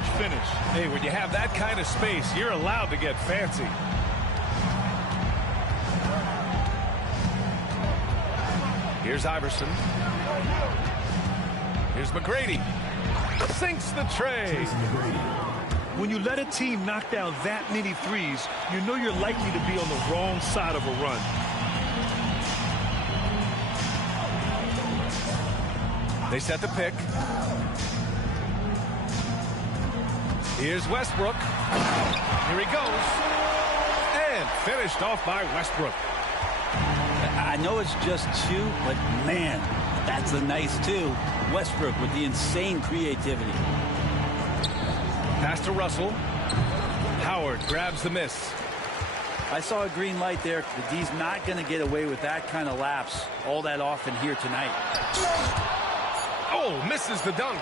clutch finish. Hey, when you have that kind of space, you're allowed to get fancy. Here's Iverson. Here's McGrady. Sinks the tray. When you let a team knock down that many threes, you know you're likely to be on the wrong side of a run. They set the pick. Here's Westbrook. Here he goes. And finished off by Westbrook. I know it's just two, but man, that's a nice two. Westbrook with the insane creativity. Pass to Russell. Howard grabs the miss. I saw a green light there. The D's not going to get away with that kind of lapse all that often here tonight. Oh, misses the dunk.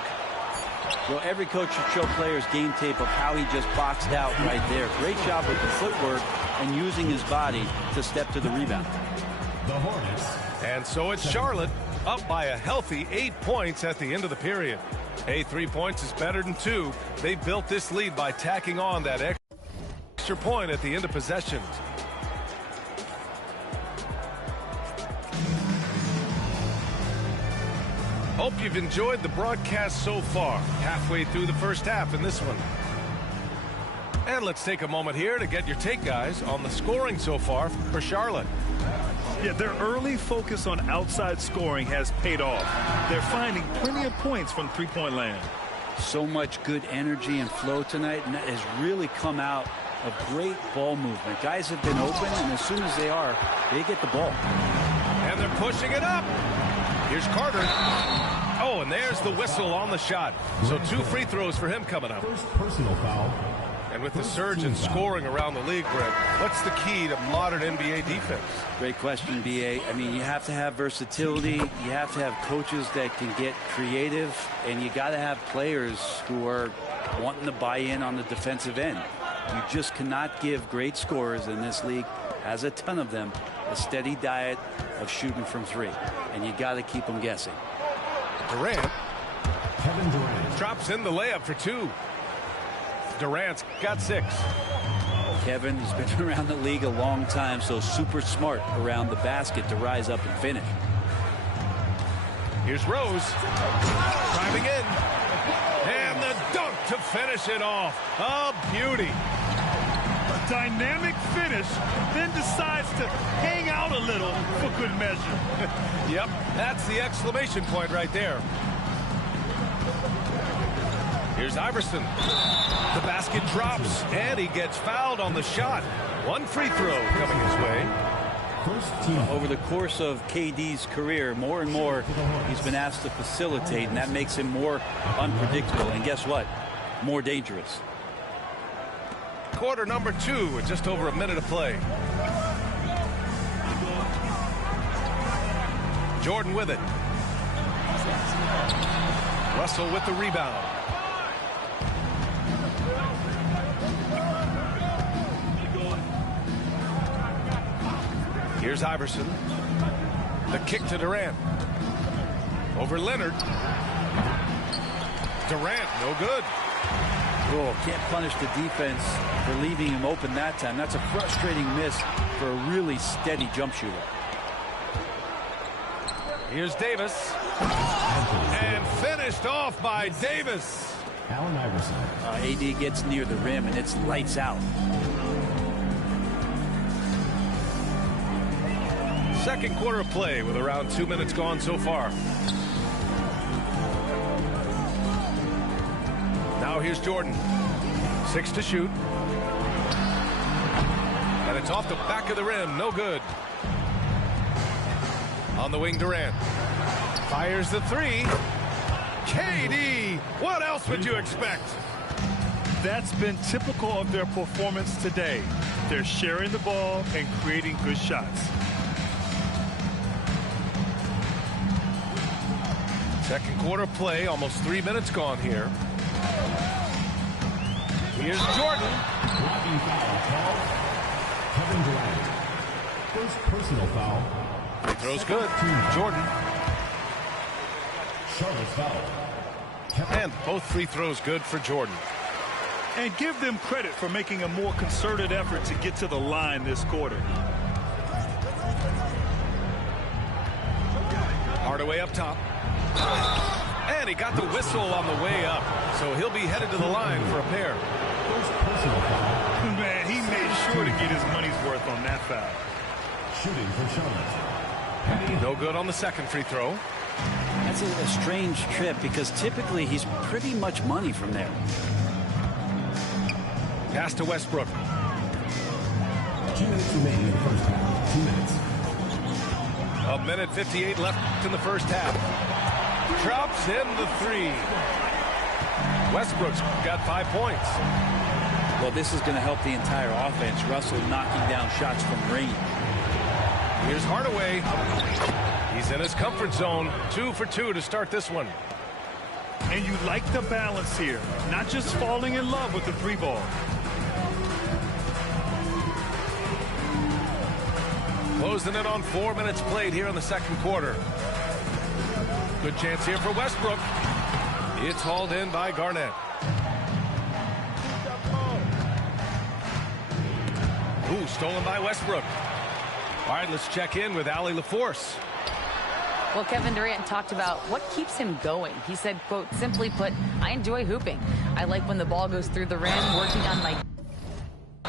Well, every coach should show players game tape of how he just boxed out right there. Great job with the footwork and using his body to step to the rebound. The Hornets. And so it's Charlotte up by a healthy 8 points at the end of the period. Hey, 3 points is better than 2. They built this lead by tacking on that extra point at the end of possessions. Hope you've enjoyed the broadcast so far. Halfway through the first half in this one. And let's take a moment here to get your take, guys, on the scoring so far for Charlotte. Yeah, their early focus on outside scoring has paid off. They're finding plenty of points from three-point land. So much good energy and flow tonight, and that has really come out of great ball movement. Guys have been open, and as soon as they are, they get the ball. And they're pushing it up. Here's Carter. Oh, and there's the whistle on the shot. So 2 free throws for him coming up. First personal foul. And with the surge in scoring around the league, Brett, what's the key to modern NBA defense? Great question, B.A. I mean, you have to have versatility. You have to have coaches that can get creative. And you got to have players who are wanting to buy in on the defensive end. You just cannot give great scorers in this league, has a ton of them, a steady diet of shooting from three. And you got to keep them guessing. Durant. Kevin Durant. Drops in the layup for 2. Durant's got 6. Kevin has been around the league a long time, so super smart around the basket to rise up and finish. Here's Rose. Driving in. And the dunk to finish it off. A beauty. A dynamic finish, then decides to hang out a little for good measure. Yep, that's the exclamation point right there. Here's Iverson. The basket drops, and he gets fouled on the shot. 1 free throw coming his way. First team. Over the course of KD's career, more and more he's been asked to facilitate, and that makes him more unpredictable. And guess what? More dangerous. Quarter number 2 with just over a minute to play. Jordan with it. Russell with the rebound. Here's Iverson. The kick to Durant. Over Leonard. Durant, no good. Oh, can't punish the defense for leaving him open that time. That's a frustrating miss for a really steady jump shooter. Here's Davis. And finished off by Davis. Allen Iverson. AD gets near the rim, and it's lights out. Second quarter of play with around 2 minutes gone so far. Now here's Jordan. 6 to shoot. And it's off the back of the rim. No good. On the wing, Durant. Fires the 3. KD! What else would you expect? That's been typical of their performance today. They're sharing the ball and creating good shots. Second quarter play, almost 3 minutes gone here. Here's Jordan. Blocking foul called. Kevin Durant. First personal foul. He throws good. Jordan. Charlotte's foul. And both free throws good for Jordan. And give them credit for making a more concerted effort to get to the line this quarter. Hardaway up top. And he got the whistle on the way up. So he'll be headed to the line for a pair. First personal foul. Man, he made sure to get his money's worth on that foul. Shooting for Charlotte. No good on the second free throw. That's a strange trip because typically he's pretty much money from there. Pass to Westbrook. 2 minutes remaining in the first half. 2 minutes. A minute 58 left in the first half. Drops in the three. Westbrook's got 5 points. Well, this is going to help the entire offense. Russell knocking down shots from range. Here's Hardaway. He's in his comfort zone. 2 for 2 to start this one. And you like the balance here. Not just falling in love with the three ball. Closing in on 4 minutes played here in the second quarter. Good chance here for Westbrook. It's hauled in by Garnett. Ooh, stolen by Westbrook. All right, let's check in with Allie LaForce. Well, Kevin Durant talked about what keeps him going. He said, quote, simply put, I enjoy hooping. I like when the ball goes through the rim, working on my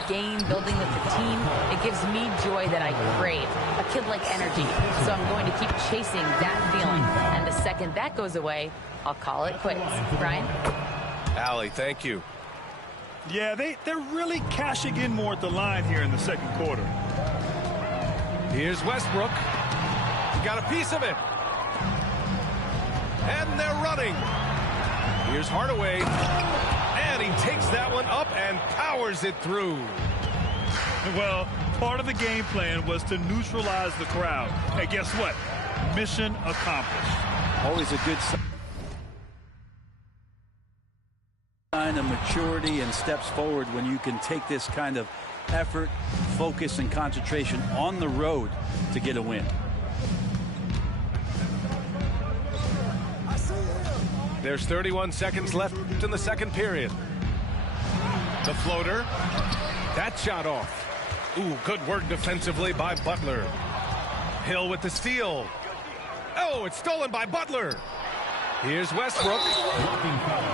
game, building with the team. It gives me joy that I crave, a kid-like energy. So I'm going to keep chasing that feeling. And the second that goes away, I'll call it quits. Brian? Allie, thank you. Yeah, they're really cashing in more at the line here in the second quarter. Here's Westbrook. He got a piece of it. And they're running. Here's Hardaway. And he takes that one up and powers it through. Well, part of the game plan was to neutralize the crowd. And guess what? Mission accomplished. Always a good sign of maturity and steps forward when you can take this kind of effort, focus, and concentration on the road to get a win. There's 31 seconds left in the second period. The floater. That shot off. Ooh, good work defensively by Butler. Hill with the steal. Oh, it's stolen by Butler. Here's Westbrook.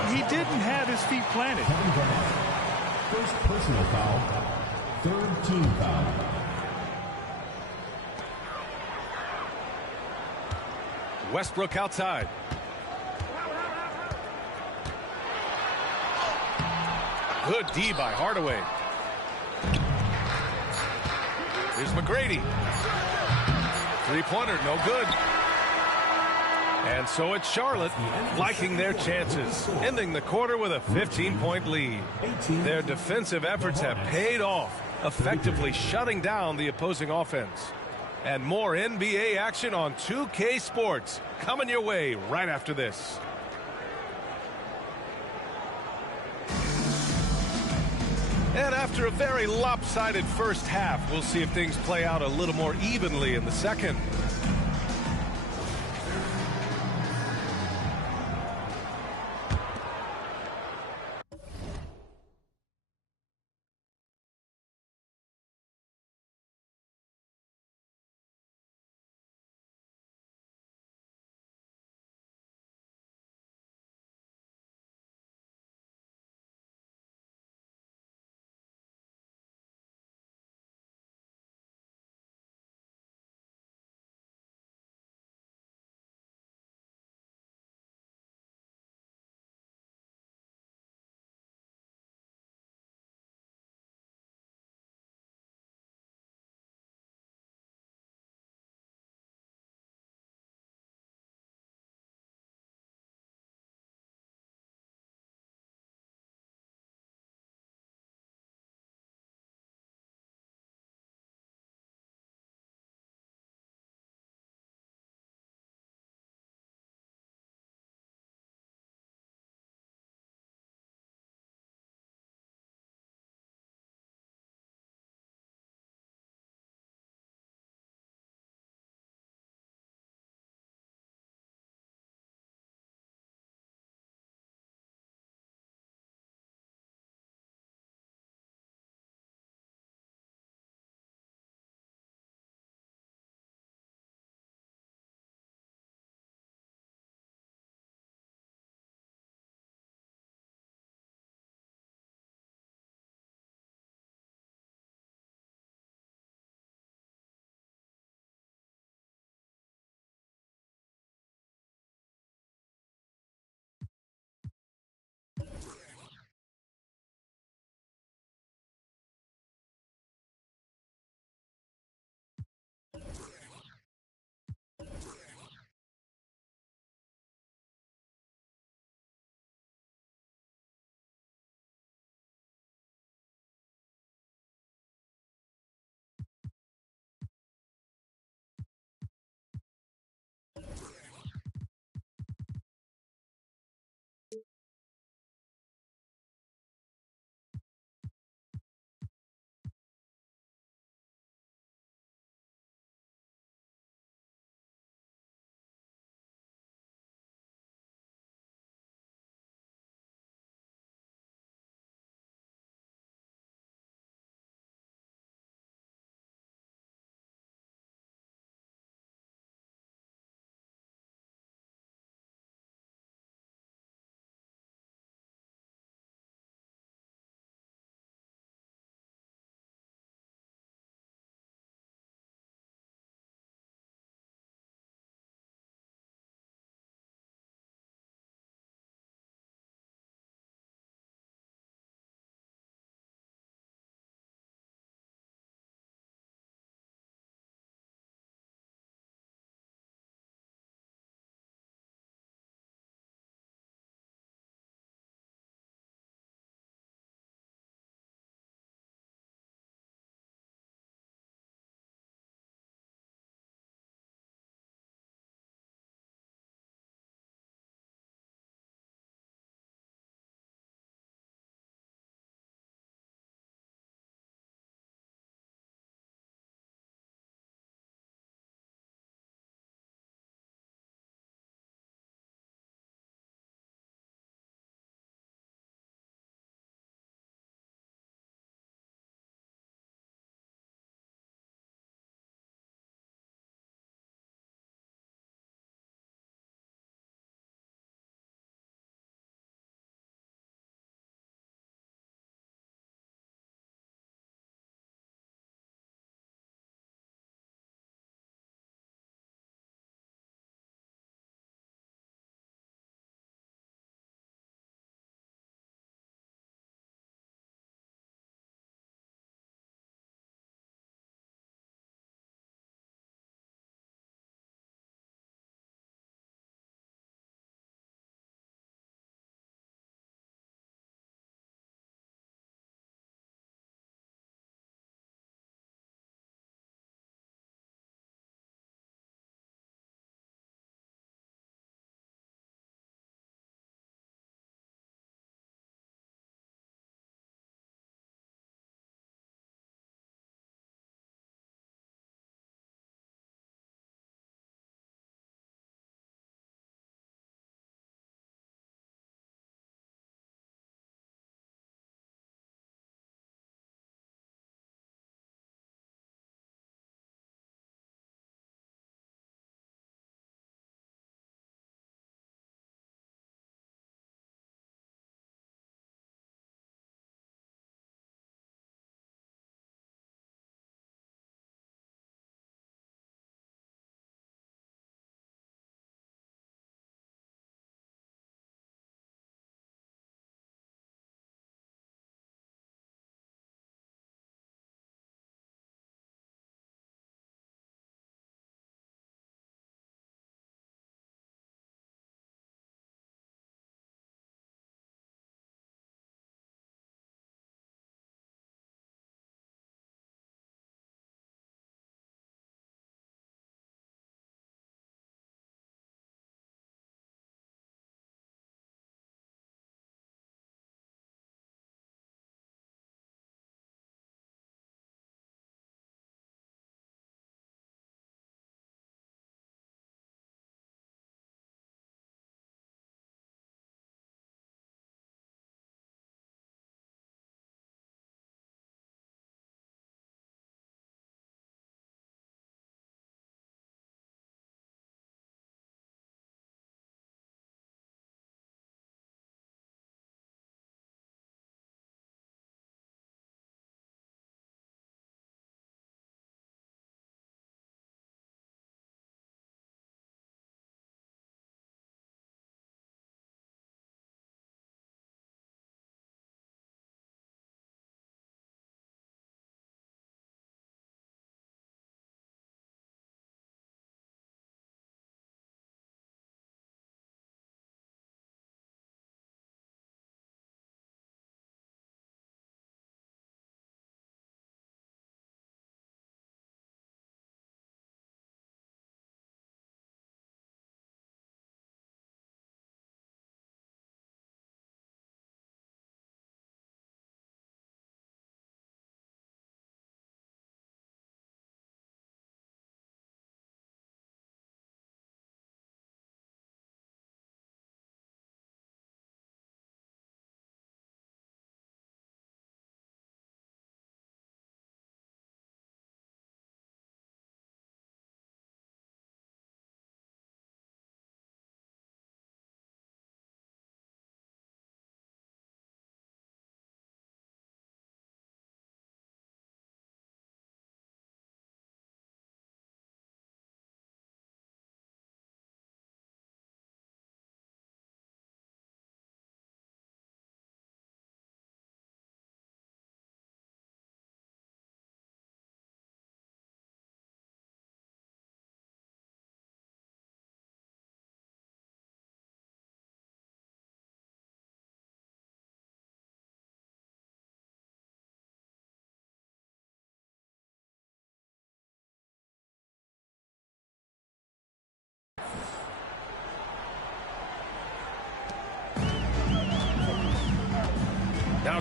He didn't have his feet planted. First personal foul. Third team foul. Westbrook outside. Good D by Hardaway. Here's McGrady. Three-pointer, no good. And so it's Charlotte liking their chances, ending the quarter with a 15-point lead. Their defensive efforts have paid off, effectively shutting down the opposing offense. And more NBA action on 2K Sports coming your way right after this. And after a very lopsided first half, we'll see if things play out a little more evenly in the second.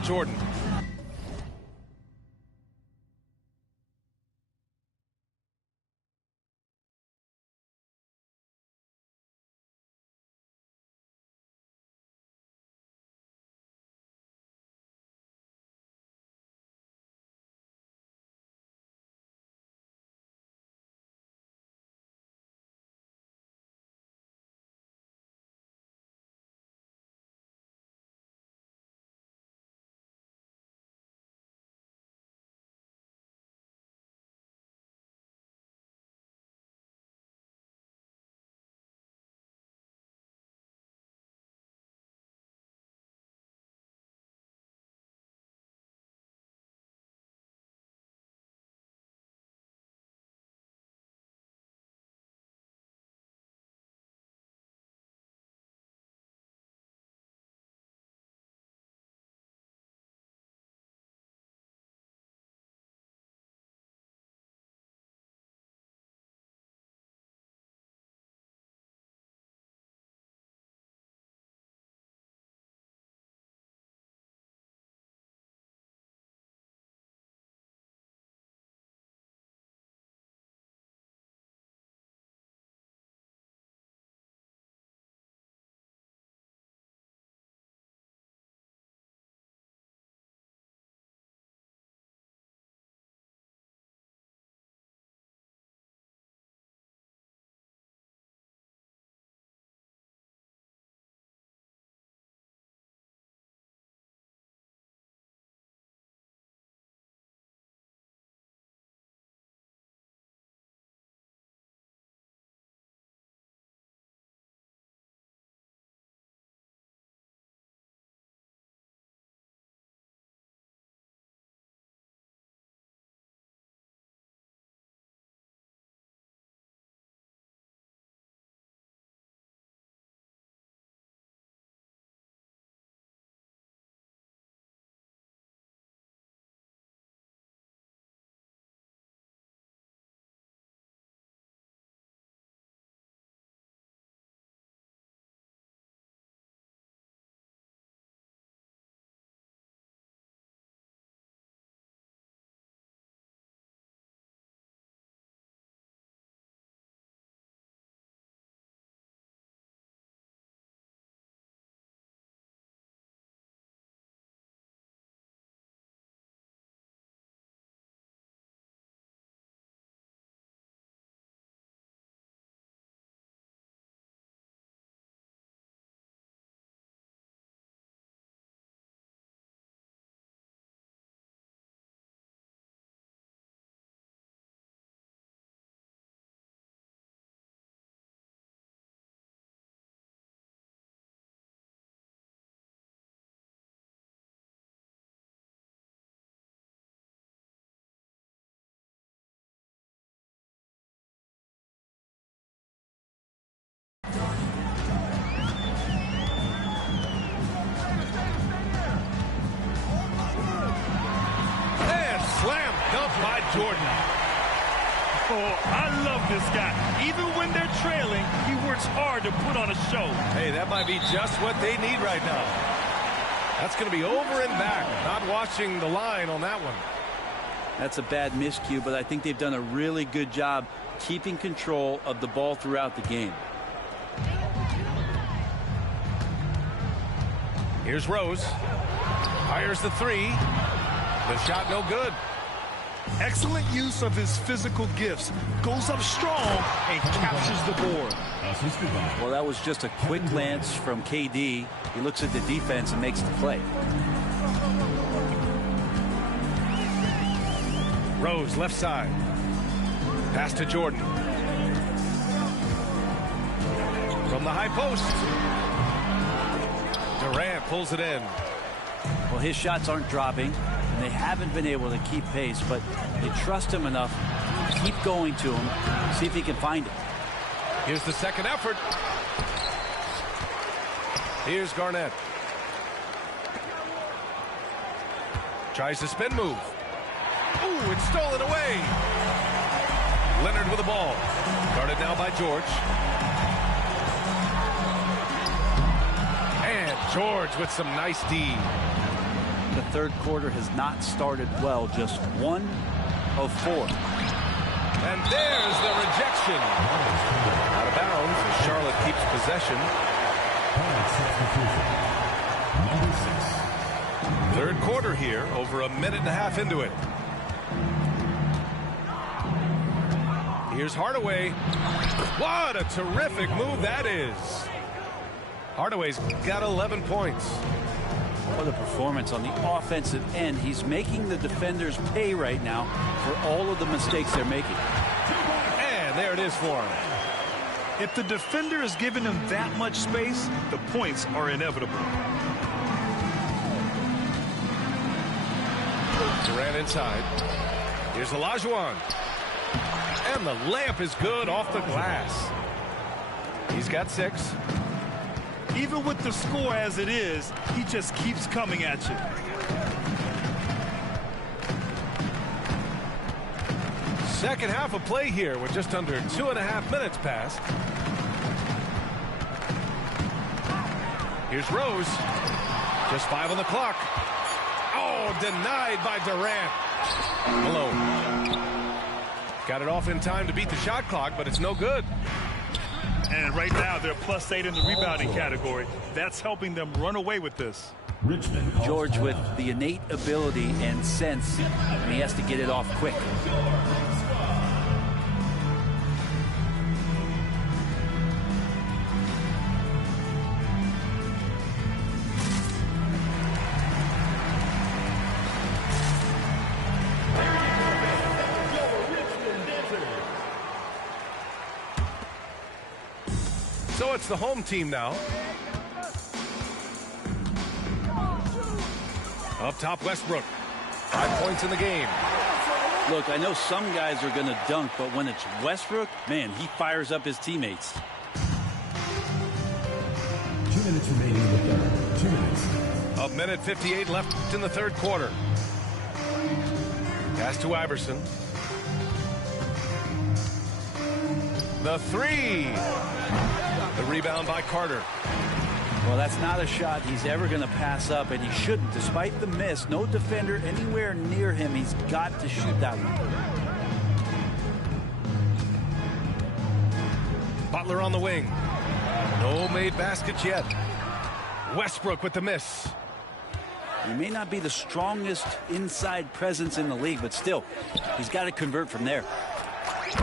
Jordan. Jordan. Oh, I love this guy. Even when they're trailing, he works hard to put on a show. Hey, that might be just what they need right now. That's going to be over and back. Not watching the line on that one. That's a bad miscue, but I think they've done a really good job keeping control of the ball throughout the game. Here's Rose. Fires the three. The shot no good. Excellent use of his physical gifts. Goes up strong and captures the board. Well, that was just a quick glance from KD. He looks at the defense and makes the play. Rose, left side. Pass to Jordan. From the high post. Durant pulls it in. Well, his shots aren't dropping, and they haven't been able to keep pace, but they trust him enough to keep going to him, see if he can find it. Here's the second effort. Here's Garnett. Tries the spin move. Ooh, it's stolen away. Leonard with the ball. Guarded now by George. And George with some nice D. the third quarter has not started well. Just 1 of 4. And there's the rejection. Out of bounds as Charlotte keeps possession. Third quarter here, over a minute and a half into it. Here's Hardaway. What a terrific move that is. Hardaway's got 11 points. What a performance on the offensive end. He's making the defenders pay right now for all of the mistakes they're making. And there it is for him. If the defender is giving him that much space, the points are inevitable. Durant inside. Here's Olajuwon. And the layup is good off the glass. He's got 6. Even with the score as it is, he just keeps coming at you. Second half of play here with just under 2.5 minutes passed. Here's Rose. Just 5 on the clock. Oh, denied by Durant. Malone. Got it off in time to beat the shot clock, but it's no good. And right now, they're +8 in the rebounding category. That's helping them run away with this. George with the innate ability and sense, and he has to get it off quick. So it's the home team now. Up top, Westbrook. 5 points in the game. Look, I know some guys are going to dunk, but when it's Westbrook, man, he fires up his teammates. 2 minutes remaining in the third. 2 minutes. A minute 58 left in the third quarter. Pass to Iverson. The 3. The rebound by Carter. Well, that's not a shot he's ever going to pass up, and he shouldn't. Despite the miss, no defender anywhere near him. He's got to shoot that one. Butler on the wing. No made baskets yet. Westbrook with the miss. He may not be the strongest inside presence in the league, but still, he's got to convert from there.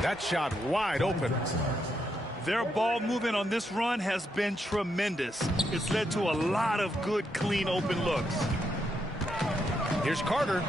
That shot wide open. Their ball movement on this run has been tremendous. It's led to a lot of good, clean, open looks. Here's Carter.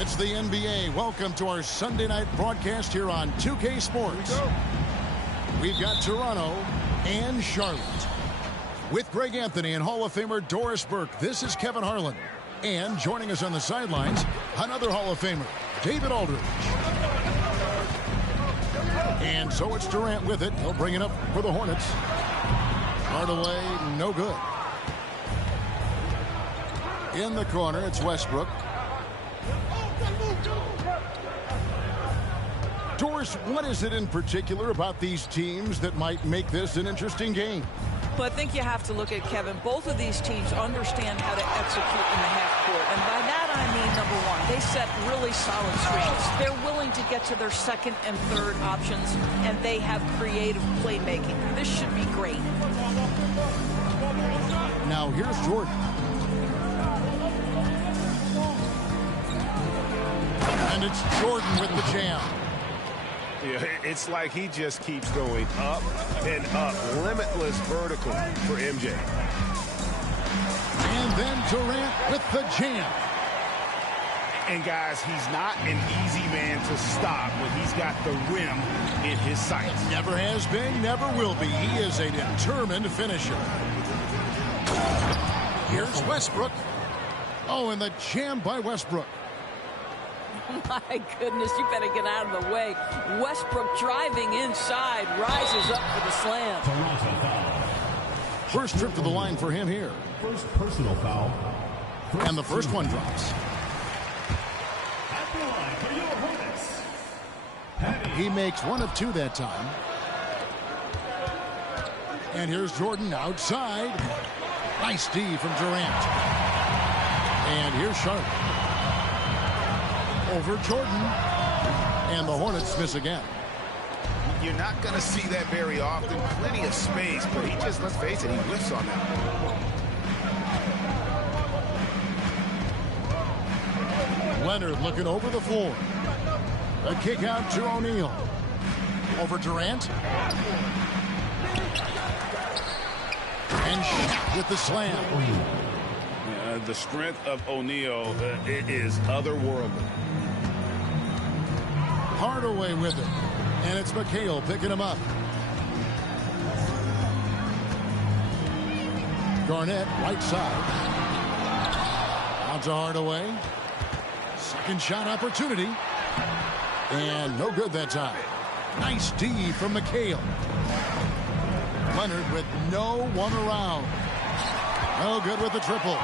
It's the NBA. Welcome to our Sunday night broadcast here on 2K Sports. We've got Toronto and Charlotte. With Greg Anthony and Hall of Famer Doris Burke, this is Kevin Harlan. And joining us on the sidelines, another Hall of Famer, David Aldridge. And so it's Durant with it. He'll bring it up for the Hornets. Hardaway, no good. In the corner, it's Westbrook. Doris, what is it in particular about these teams that might make this an interesting game? Well, I think you have to look at, Kevin, both of these teams understand how to execute in the half court. And by that, I mean, number one, they set really solid screens. They're willing to get to their second and third options, and they have creative playmaking. This should be great. Now, here's Jordan. And it's Jordan with the jam. Yeah, it's like he just keeps going up and up. Limitless vertical for MJ. And then Durant with the jam. And guys, he's not an easy man to stop when he's got the rim in his sights. Never has been, never will be. He is a determined finisher. Here's Westbrook. Oh, and the jam by Westbrook. My goodness, you better get out of the way. Westbrook driving inside, rises up for the slam. Toronto foul. First trip to the line for him here. First personal foul. And the first one drops. At the line for your Hornets. He makes one of two that time. And here's Jordan outside. Nice D from Durant. And here's Charlotte. Over Jordan. And the Hornets miss again. You're not going to see that very often. Plenty of space, but he just, let's face it, he whiffs on that. Leonard looking over the floor. A kick out to O'Neal. Over Durant. And Shaq with the slam. The strength of O'Neal is otherworldly. Hardaway with it. And it's McHale picking him up. Garnett, right side. Out to Hardaway. Second shot opportunity. And no good that time. Nice D from McHale. Leonard with no one around. No good with the triple.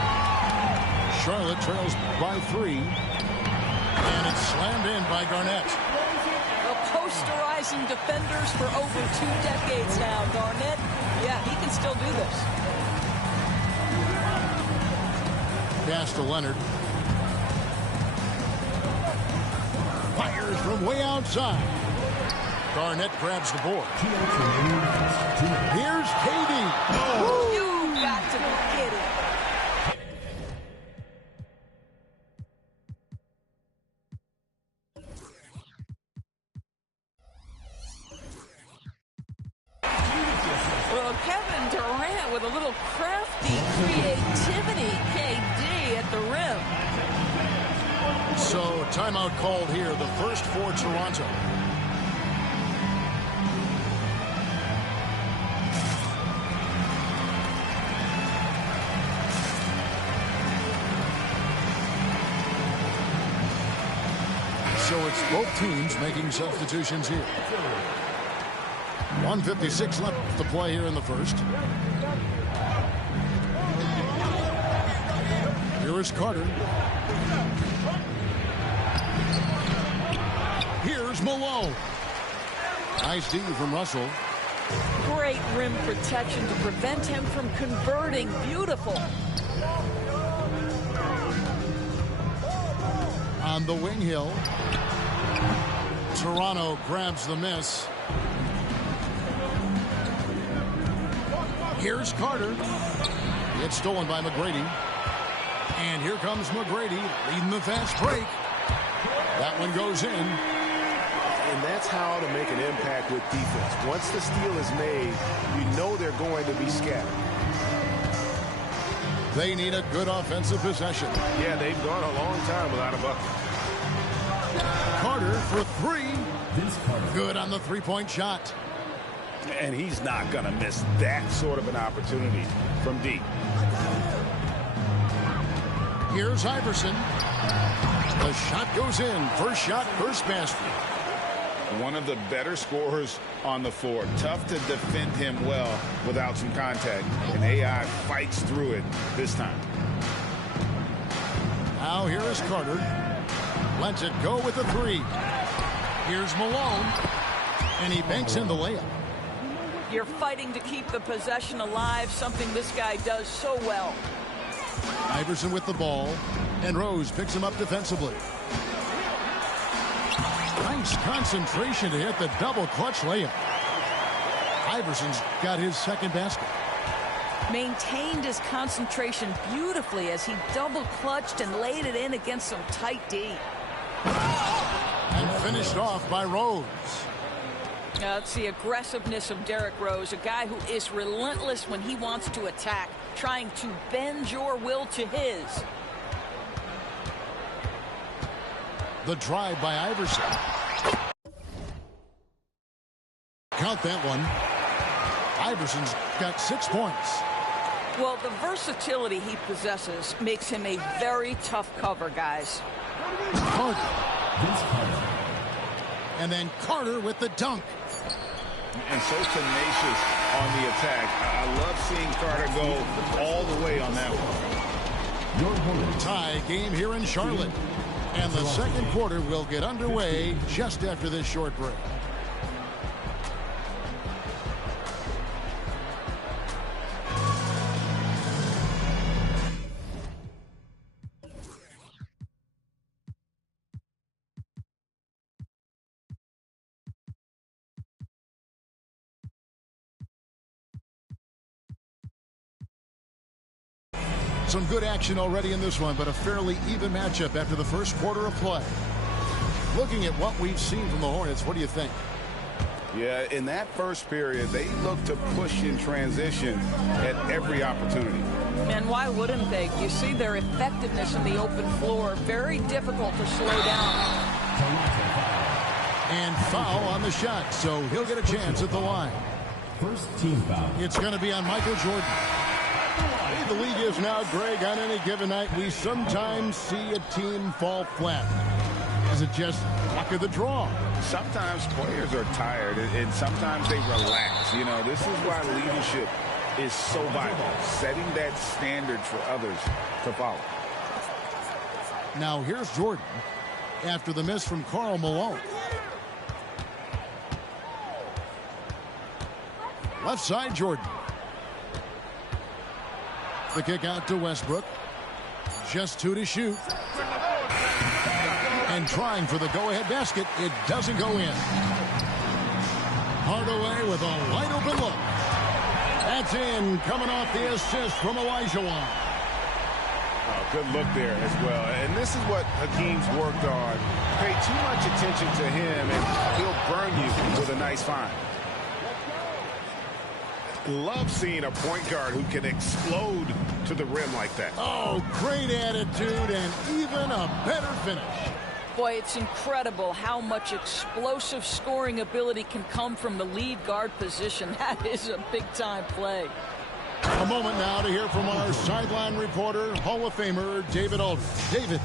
Charlotte trails by 3. And it's slammed in by Garnett. Posterizing defenders for over 2 decades now. Garnett, yeah, he can still do this. Pass to Leonard. Fires from way outside. Garnett grabs the board. Here's KD. Oh. You got to be kidding. Well, Kevin Durant with a little crafty creativity. KD at the rim. So timeout called here, the first for Toronto. So it's both teams making substitutions here. 1:56 left to play here in the first. Here is Carter. Here's Malone. Nice D from Russell. Great rim protection to prevent him from converting. Beautiful. On the wing, Hill. Toronto grabs the miss. Here's Carter. It's stolen by McGrady. And here comes McGrady leading the fast break. That one goes in. And that's how to make an impact with defense. Once the steal is made, you know they're going to be scattered. They need a good offensive possession. Yeah, they've gone a long time without a bucket. Carter for three. Good on the three-point shot. And he's not going to miss that sort of an opportunity from deep. Here's Iverson. The shot goes in. First shot, first basket. One of the better scorers on the floor. Tough to defend him well without some contact. And AI fights through it this time. Now here is Carter. Lets it go with the three. Here's Malone. And he banks in the layup. You're fighting to keep the possession alive, something this guy does so well. Iverson with the ball. And Rose picks him up defensively. Nice concentration to hit the double clutch layup. Iverson's got his second basket. Maintained his concentration beautifully as he double clutched and laid it in against some tight D. And finished off by Rose. It's the aggressiveness of Derrick Rose, a guy who is relentless when he wants to attack, trying to bend your will to his. The drive by Iverson. Count that one. Iverson's got 6 points. Well, the versatility he possesses makes him a very tough cover, guys. Carter. And then Carter with the dunk. And so tenacious on the attack. I love seeing Carter go all the way on that one. Tie game here in Charlotte. And the second quarter will get underway just after this short break. Some good action already in this one, but a fairly even matchup after the first quarter of play. Looking at what we've seen from the Hornets, what do you think? Yeah, in that first period, they looked to push in transition at every opportunity. And why wouldn't they? You see their effectiveness in the open floor. Very difficult to slow down. And foul on the shot, so he'll get a chance at the line. First team foul. It's going to be on Michael Jordan. The league is now, Greg, on any given night, we sometimes see a team fall flat. Is it just luck of the draw? Sometimes players are tired, and sometimes they relax. You know, this is why leadership is so vital, setting that standard for others to follow. Now here's Jordan after the miss from Karl Malone. Left side, Jordan. The kick out to Westbrook. Just 2 to shoot. And trying for the go-ahead basket. It doesn't go in. Hardaway with a wide open look. That's in, coming off the assist from Olajuwon. Oh, good look there as well. And this is what Hakeem's worked on. Pay too much attention to him, and he'll burn you with a nice find. Love seeing a point guard who can explode to the rim like that. Oh, great attitude and even a better finish. Boy, it's incredible how much explosive scoring ability can come from the lead guard position. That is a big-time play. A moment now to hear from our sideline reporter, Hall of Famer David Aldridge. David.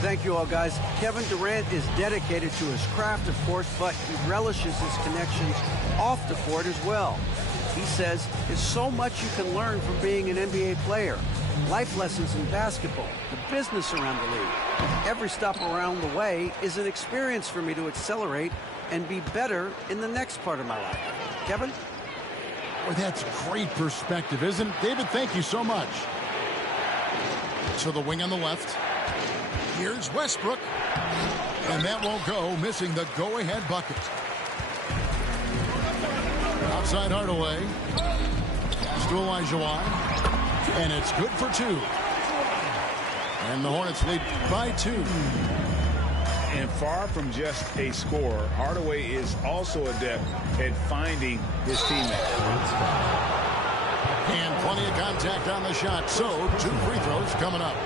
Thank you all, guys. Kevin Durant is dedicated to his craft, of course, but he relishes his connections off the court as well. He says there's so much you can learn from being an NBA player. Life lessons in basketball, the business around the league. Every stop around the way is an experience for me to accelerate and be better in the next part of my life. Kevin? Well, that's great perspective, isn't it? David, thank you so much. To the wing on the left. Here's Westbrook. And that won't go, missing the go-ahead bucket. Outside Hardaway. Pass to Olajuwon. And it's good for two. And the Hornets lead by 2. And far from just a scorer, Hardaway is also adept at finding his teammates. And plenty of contact on the shot. So 2 free throws coming up.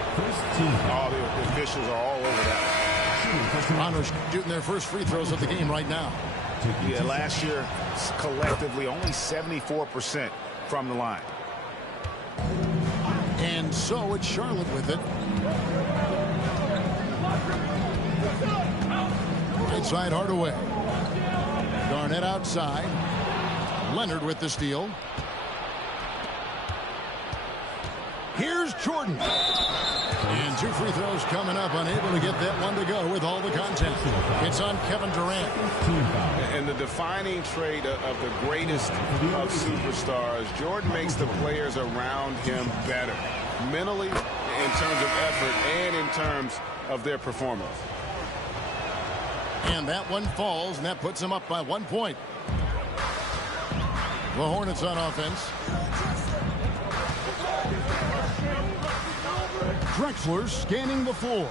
All the officials are all over that. Toronto's shooting their first free throws of the game right now. Yeah, last year, collectively, only 74% from the line. And so it's Charlotte with it. Right side Hardaway. Garnett outside. Leonard with the steal. Here's Jordan. And 2 free throws coming up. Unable to get that one to go with all the contact. It's on Kevin Durant. And the defining trait of the greatest of superstars, Jordan makes the players around him better. Mentally, in terms of effort, and in terms of their performance. And that one falls, and that puts them up by 1 point. The Hornets on offense. Drexler scanning the floor.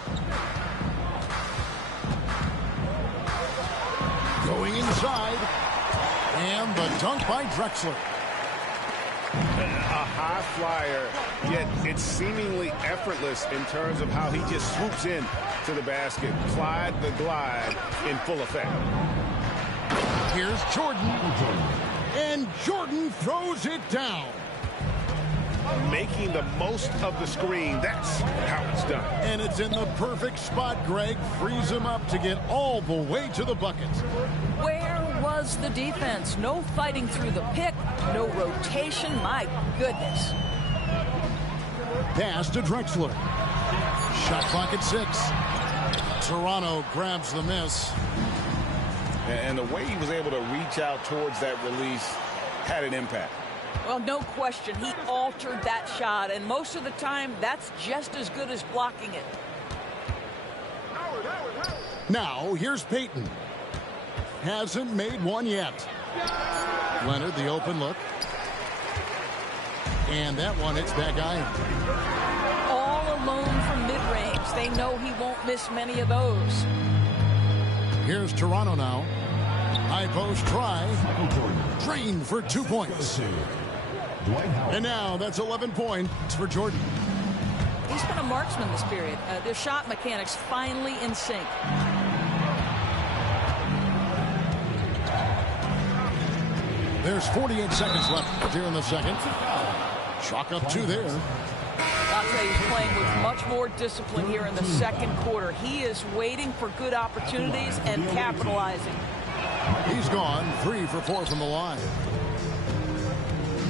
Going inside. And the dunk by Drexler. A high flyer, yet it's seemingly effortless in terms of how he just swoops in to the basket. Clyde the glide in full effect. Here's Jordan. And Jordan throws it down. Making the most of the screen. That's how it's done. And it's in the perfect spot, Greg. Frees him up to get all the way to the bucket. Where was the defense? No fighting through the pick, no rotation. My goodness. Pass to Drexler. Shot clock at 6. Toronto grabs the miss. And the way he was able to reach out towards that release had an impact. Well, no question. He altered that shot, and most of the time, that's just as good as blocking it. Now, here's Payton. Hasn't made one yet. Leonard, the open look. And that one, it's back iron. All alone from mid-range. They know he won't miss many of those. Here's Toronto now. High post try. Drained for 2 points. And now that's 11 points for Jordan. He's been a marksman this period. Their shot mechanics finally in sync. There's 48 seconds left here in the second. Chalk up 2 there. I'll tell you, he's playing with much more discipline here in the second quarter. He is waiting for good opportunities and capitalizing. He's gone 3 for 4 from the line.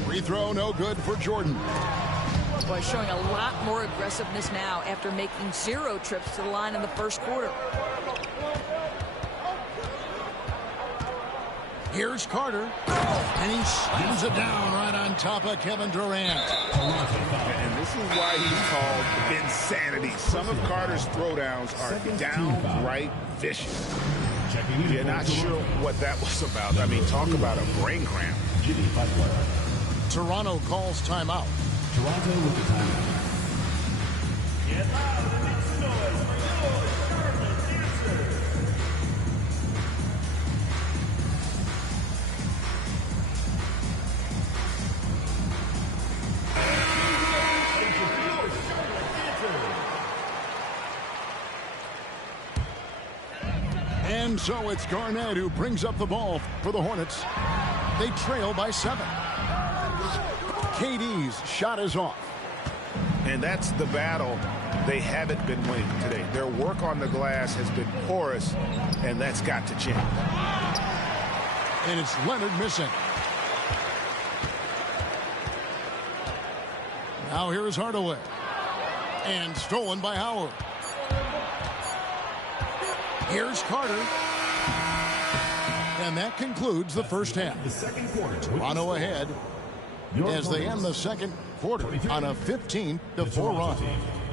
Free throw no good for Jordan. Boy, showing a lot more aggressiveness now after making 0 trips to the line in the first quarter. Here's Carter. And he slams it down right on top of Kevin Durant. And this is why he's called insanity. Some of Carter's throwdowns are downright vicious. You're not sure what that was about. I mean, talk about a brain cramp. Toronto calls timeout. Toronto with the timeout. So it's Garnett who brings up the ball for the Hornets. They trail by 7. KD's shot is off. And that's the battle they haven't been winning today. Their work on the glass has been porous, and that's got to change. And it's Leonard missing. Now here's Hardaway. And stolen by Howard. Here's Carter. And that concludes the first half. Toronto ahead as they end the second quarter on a 15-4 run.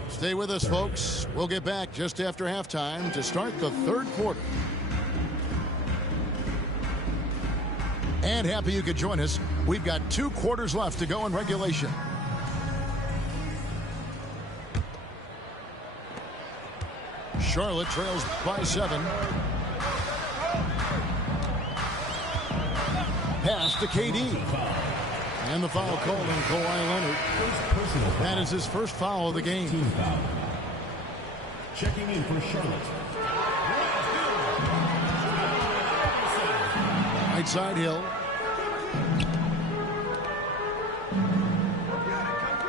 Stay with us, folks. We'll get back just after halftime to start the third quarter. And happy you could join us. We've got 2 quarters left to go in regulation. Charlotte trails by 7. Pass to KD. And the foul called on Kawhi Leonard. That is his first foul of the game. Checking in for Charlotte. Right side Hill.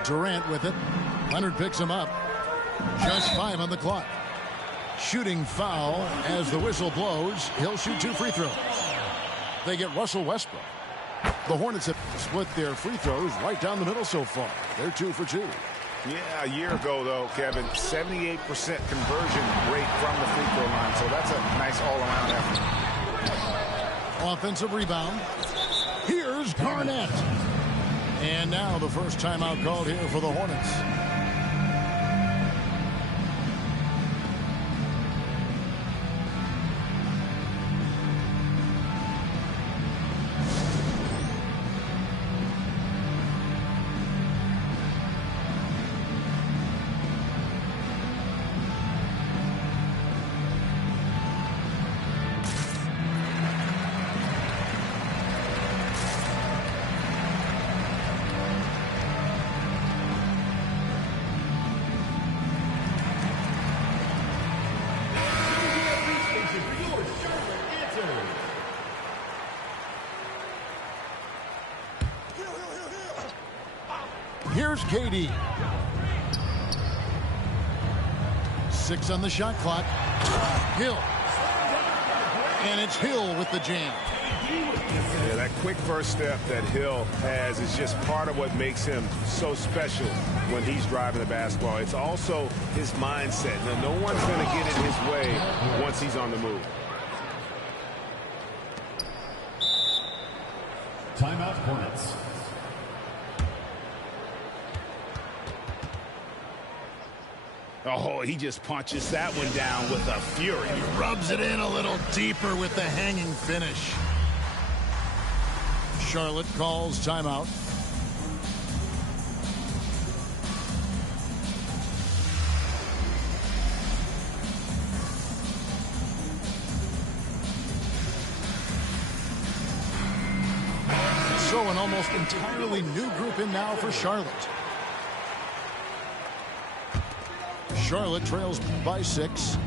Durant with it. Leonard picks him up. Just 5 on the clock. Shooting foul as the whistle blows. He'll shoot 2 free throws. They get Russell Westbrook. The Hornets have split their free throws right down the middle so far. They're 2 for 2. Yeah, a year ago, though, Kevin, 78% conversion rate from the free throw line. So that's a nice all-around effort. Offensive rebound. Here's Garnett. And now the first timeout called here for the Hornets. Here's KD. 6 on the shot clock. Hill. And it's Hill with the jam. Yeah, that quick first step that Hill has is just part of what makes him so special when he's driving the basketball. It's also his mindset. Now, no one's going to get in his way once he's on the move. Timeout, Hornets. Oh, he just punches that one down with a fury. He rubs it in a little deeper with the hanging finish. Charlotte calls timeout. So an almost entirely new group in now for Charlotte. Charlotte trails by 6.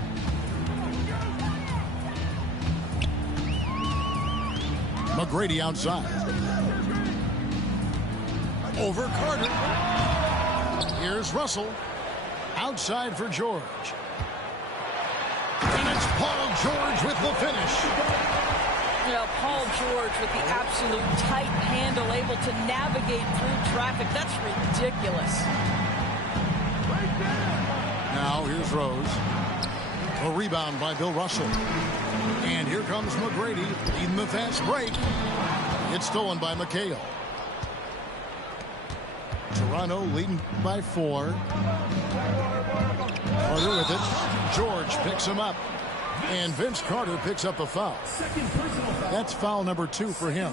McGrady outside. Over Carter. Here's Russell. Outside for George. And it's Paul George with the finish. You know, Paul George with the absolute tight handle, able to navigate through traffic. That's ridiculous. Now here's Rose. A rebound by Bill Russell. And here comes McGrady leading the fast break. It's stolen by McHale. Toronto leading by 4. Carter with it. George picks him up. And Vince Carter picks up a foul. That's foul number 2 for him.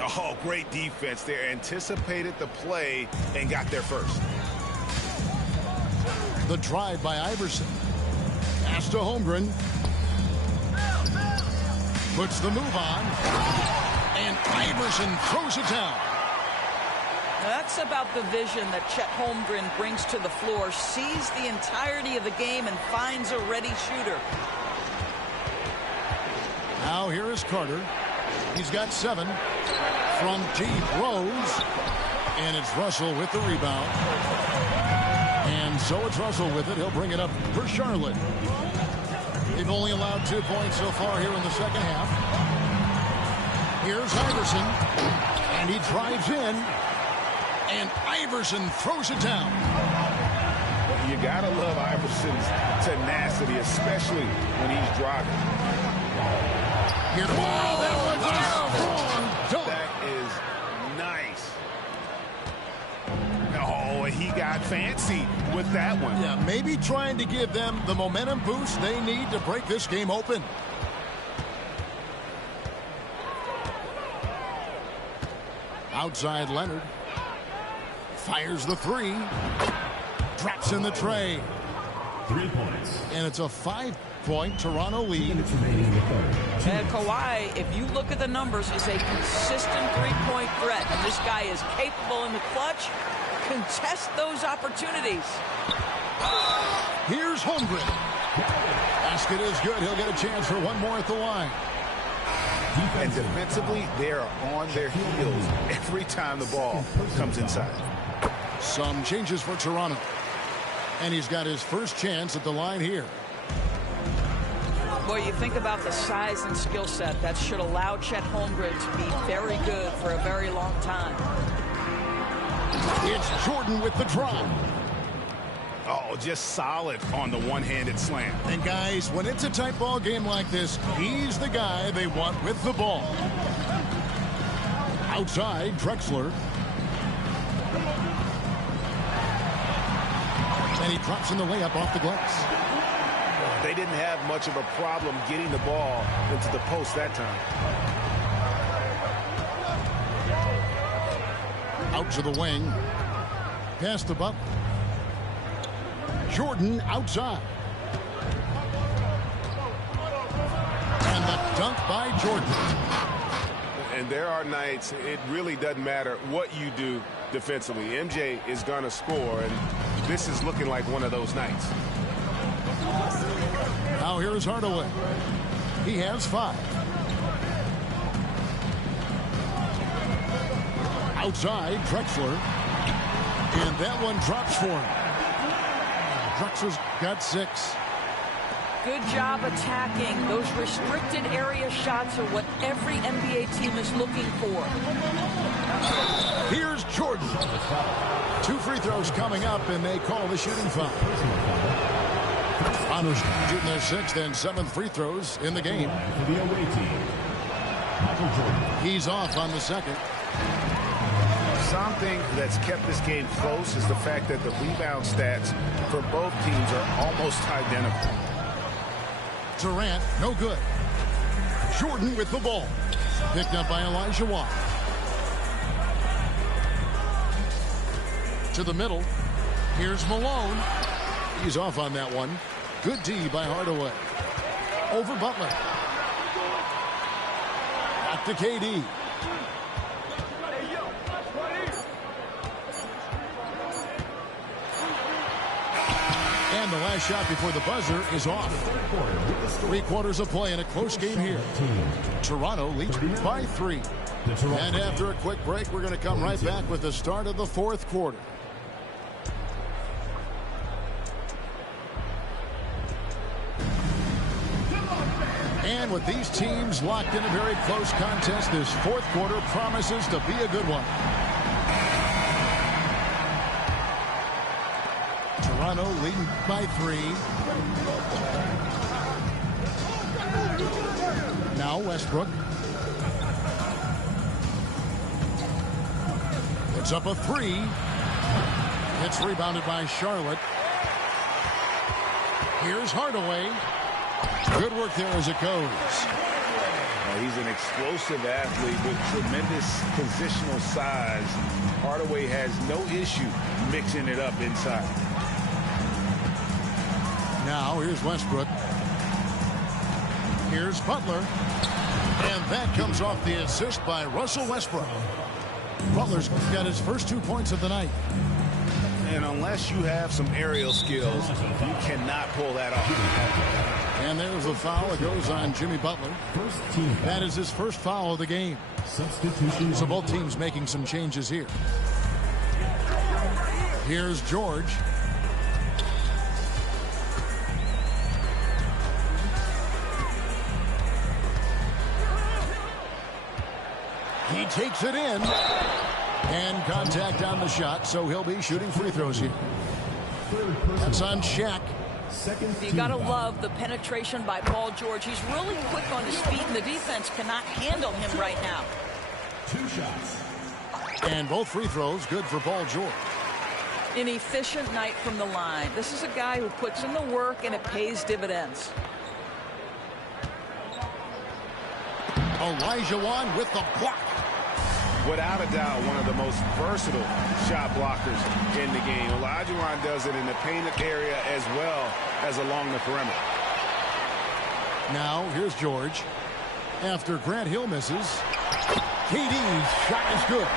Oh, great defense there. Anticipated the play and got there first. The drive by Iverson. Pass to Holmgren. Puts the move on. And Iverson throws it down. That's about the vision that Chet Holmgren brings to the floor. Sees the entirety of the game and finds a ready shooter. Now here is Carter. He's got 7 from deep. Rose. And it's Russell with the rebound. And so it's Russell with it. He'll bring it up for Charlotte. They've only allowed 2 points so far here in the second half. Here's Iverson. And he drives in. And Iverson throws it down. You gotta love Iverson's tenacity, especially when he's driving. Here, that was a strong dunk. That is nice. Oh, he got fancy with that one. Yeah, maybe trying to give them the momentum boost they need to break this game open. Outside Leonard. Fires the 3. Drops in the tray. 3 points. And it's a 5-point Toronto lead. And Kawhi, if you look at the numbers, is a consistent three-point threat. And this guy is capable in the clutch. Contest those opportunities. Here's Holmgren. Basket is good. He'll get a chance for one more at the line. And defensively, they are on their heels every time the ball comes inside. Some changes for Toronto. And he's got his first chance at the line here. Boy, you think about the size and skill set that should allow Chet Holmgren to be very good for a very long time. It's Jordan with the drop. Oh, just solid on the one-handed slam. And guys, when it's a tight ball game like this, he's the guy they want with the ball. Outside, Drexler. And he drops in the layup off the glass. They didn't have much of a problem getting the ball into the post that time. Out to the wing. Pass to Butler. Jordan outside. And the dunk by Jordan. And there are nights it really doesn't matter what you do defensively. MJ is going to score, and this is looking like one of those nights. Now here's Hardaway. He has 5. Outside, Drexler. And that one drops for him. Drexler's got 6. Good job attacking. Those restricted area shots are what every NBA team is looking for. Here's Jordan. 2 free throws coming up, and they call the shooting foul. Toronto's shooting their 6th and 7th free throws in the game. He's off on the 2nd. Something that's kept this game close is the fact that the rebound stats for both teams are almost identical. Durant, no good. Jordan with the ball. Picked up by Elijah Watt. To the middle. Here's Malone. He's off on that one. Good D by Hardaway. Over Butler. Back to KD. And the last shot before the buzzer is off. 3 quarters of play in a close game here. Toronto leads by 3. And after a quick break, we're going to come right back with the start of the 4th quarter. And with these teams locked in a very close contest, this 4th quarter promises to be a good one. Toronto leading by 3. Now Westbrook. It's up a 3. It's rebounded by Charlotte. Here's Hardaway. Good work there as it goes. He's an explosive athlete with tremendous positional size. Hardaway has no issue mixing it up inside. Now here's Westbrook. Here's Butler. And that comes off the assist by Russell Westbrook. Butler's got his first 2 points of the night. And unless you have some aerial skills, you cannot pull that off. And there's a foul. It goes on Jimmy Butler. First team. That is his first foul of the game. Substitution. So both teams making some changes here. Here's George. He takes it in. And contact on the shot, so he'll be shooting free throws here. That's on Shaq. You got to love the penetration by Paul George. He's really quick on his feet, and the defense cannot handle him right now. 2 shots. And both free throws good for Paul George. An efficient night from the line. This is a guy who puts in the work, and it pays dividends. Olajuwon with the block. Without a doubt, one of the most versatile shot blockers in the game. Olajuwon does it in the painted area as well as along the perimeter. Now, here's George. After Grant Hill misses, KD's shot is good.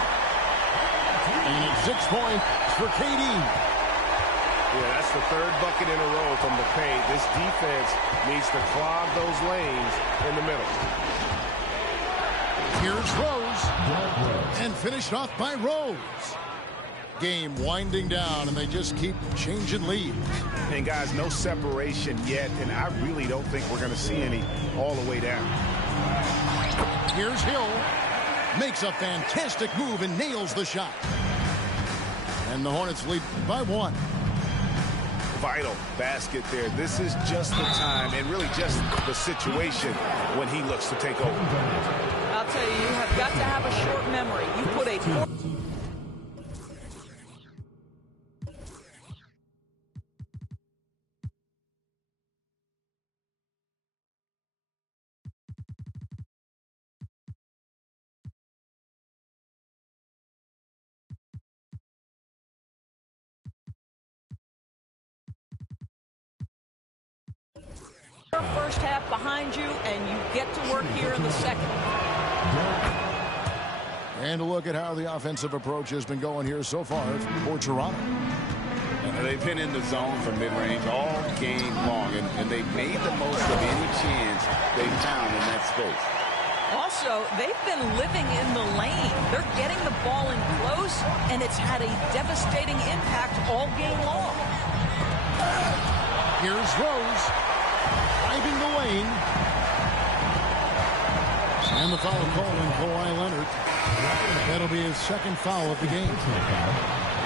And it's 6 points for KD. Yeah, that's the 3rd bucket in a row from the paint. This defense needs to clog those lanes in the middle. Here's Rose. And finished off by Rose. Game winding down, and they just keep changing leads. And, guys, no separation yet, and I really don't think we're going to see any all the way down. Here's Hill. Makes a fantastic move and nails the shot. And the Hornets lead by 1. Vital basket there. This is just the time and really just the situation when he looks to take over. I'll tell you, you have got to have a short memory. You put a first half behind you, and you get to work here in the second. And a look at how the offensive approach has been going here so far for Toronto. They've been in the zone for mid-range all game long, and they've made the most of any chance they found in that space. Also, they've been living in the lane. They're getting the ball in close, and it's had a devastating impact all game long. Here's Rose. Driving the lane. And the foul called on Kawhi Leonard. That'll be his 2nd foul of the game.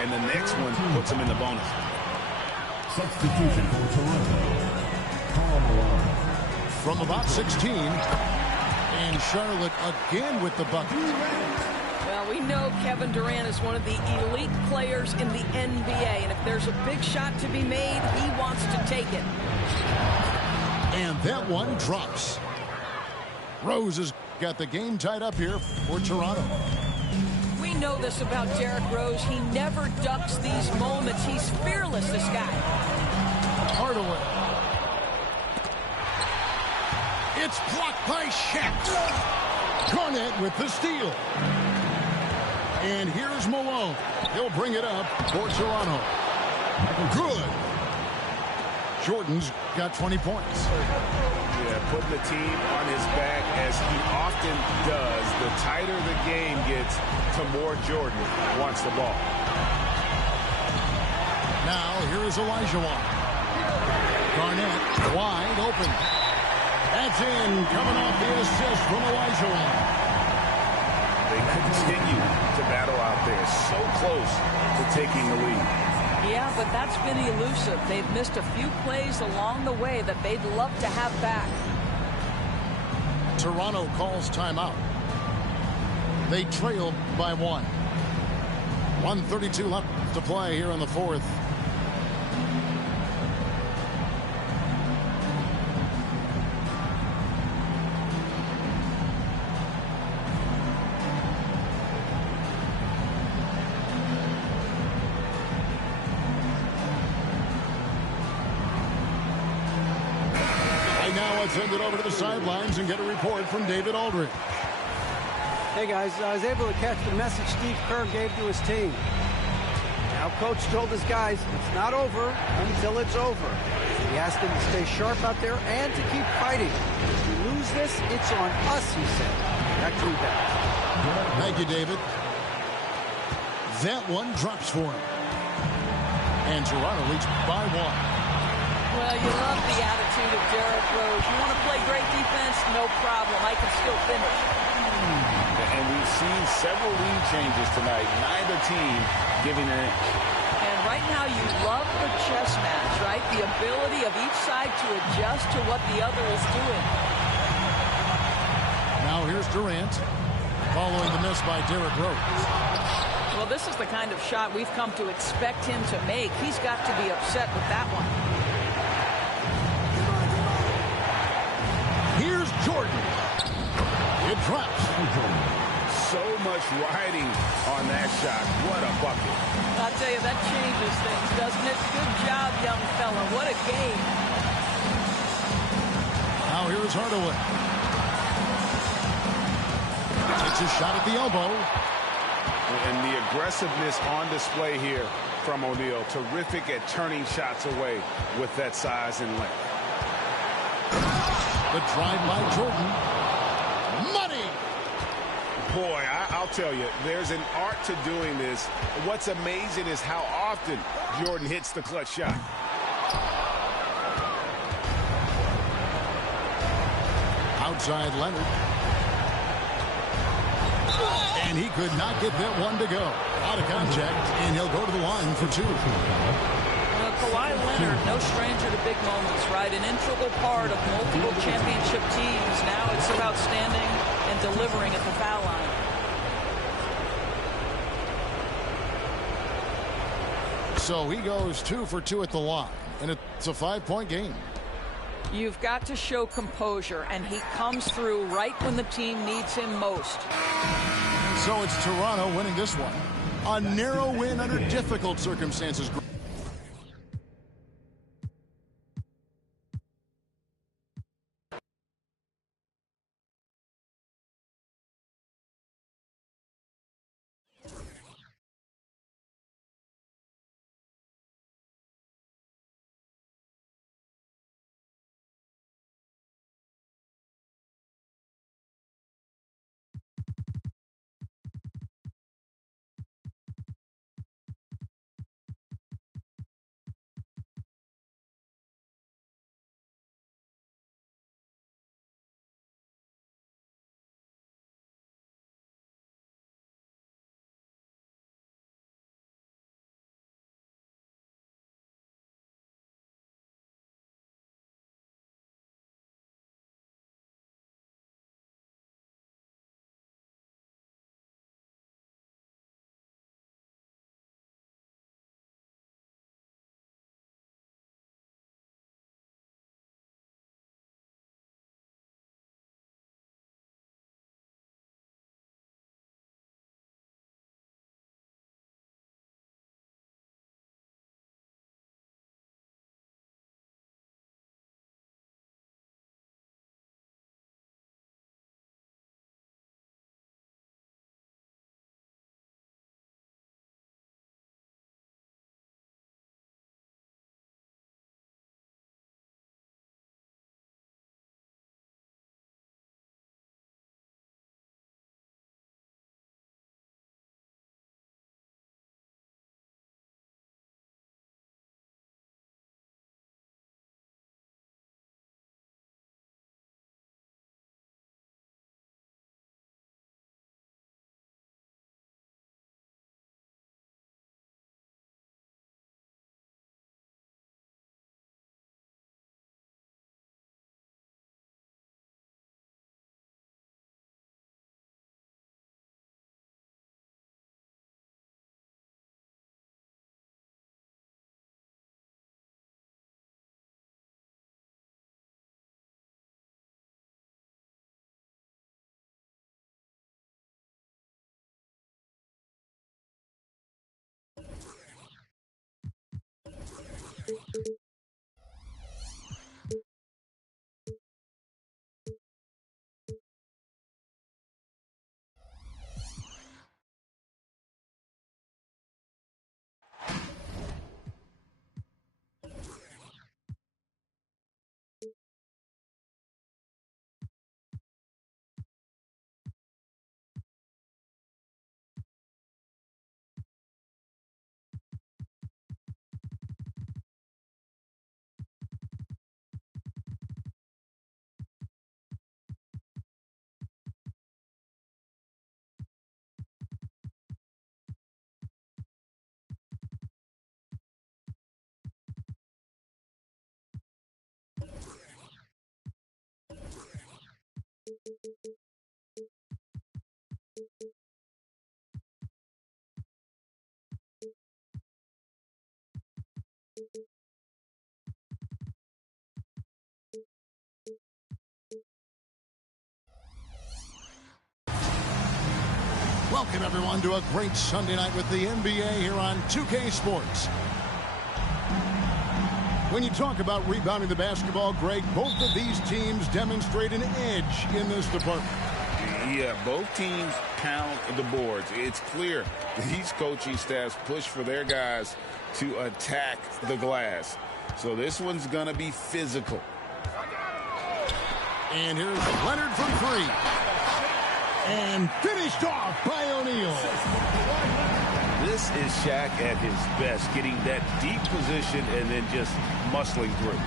And the next one puts him in the bonus. Substitution for Toronto. Karl Malone. From about 16. And Charlotte again with the bucket. Well, we know Kevin Durant is one of the elite players in the NBA. And if there's a big shot to be made, he wants to take it. And that one drops. Rose has got the game tied up here for Toronto. We know this about Derrick Rose. He never ducks these moments. He's fearless, this guy. Hardaway. It's blocked by Shaq. Garnett with the steal. And here's Malone. He'll bring it up for Toronto. Good. Jordan's got 20 points. Yeah, putting the team on his back as he often does. The tighter the game gets, the more Jordan wants the ball. Now here's Olajuwon. Garnett wide open. That's in, coming off the assist from Olajuwon. They continue to battle out there, so close to taking the lead. Yeah, but that's been elusive. They've missed a few plays along the way that they'd love to have back. Toronto calls timeout. They trail by 1. 1:32 left to play here in the 4th. Send it over to the sidelines and get a report from David Aldridge. Hey guys, I was able to catch the message Steve Kerr gave to his team. Now coach told his guys it's not over until it's over. He asked them to stay sharp out there and to keep fighting. If we lose this, it's on us, he said. Back to you guys. Thank you, David. That one drops for him. And Toronto leads by 1. Well, you love the attitude of Derrick Rose. You want to play great defense? No problem. I can still finish. And we've seen several lead changes tonight. Neither team giving an inch. And right now you love the chess match, right? The ability of each side to adjust to what the other is doing. Now here's Durant following the miss by Derrick Rose. Well, this is the kind of shot we've come to expect him to make. He's got to be upset with that one. Here's Jordan. It drops. So much riding on that shot. What a bucket. I'll tell you, that changes things, doesn't it? Good job, young fella. What a game. Now here's Hardaway. Takes a shot at the elbow. And the aggressiveness on display here from O'Neal. Terrific at turning shots away with that size and length. The drive by Jordan. Money! Boy, I'll tell you, there's an art to doing this. What's amazing is how often Jordan hits the clutch shot. Outside Leonard. And he could not get that one to go. Out of contact, and he'll go to the line for 2. Kawhi Leonard, no stranger to big moments, right? An integral part of multiple championship teams. Now it's about standing and delivering at the foul line. So he goes 2 for 2 at the line, and it's a 5-point game. You've got to show composure, and he comes through right when the team needs him most. So it's Toronto winning this one. A narrow win under difficult circumstances. Welcome, everyone, to a great Sunday night with the NBA here on 2K Sports. When you talk about rebounding the basketball, Greg, both of these teams demonstrate an edge in this department. Yeah, both teams pound the boards. It's clear these coaching staffs push for their guys to attack the glass. So this one's going to be physical. And here's Leonard from three. And finished off by O'Neal. This is Shaq at his best, getting that deep position and then just muscling through.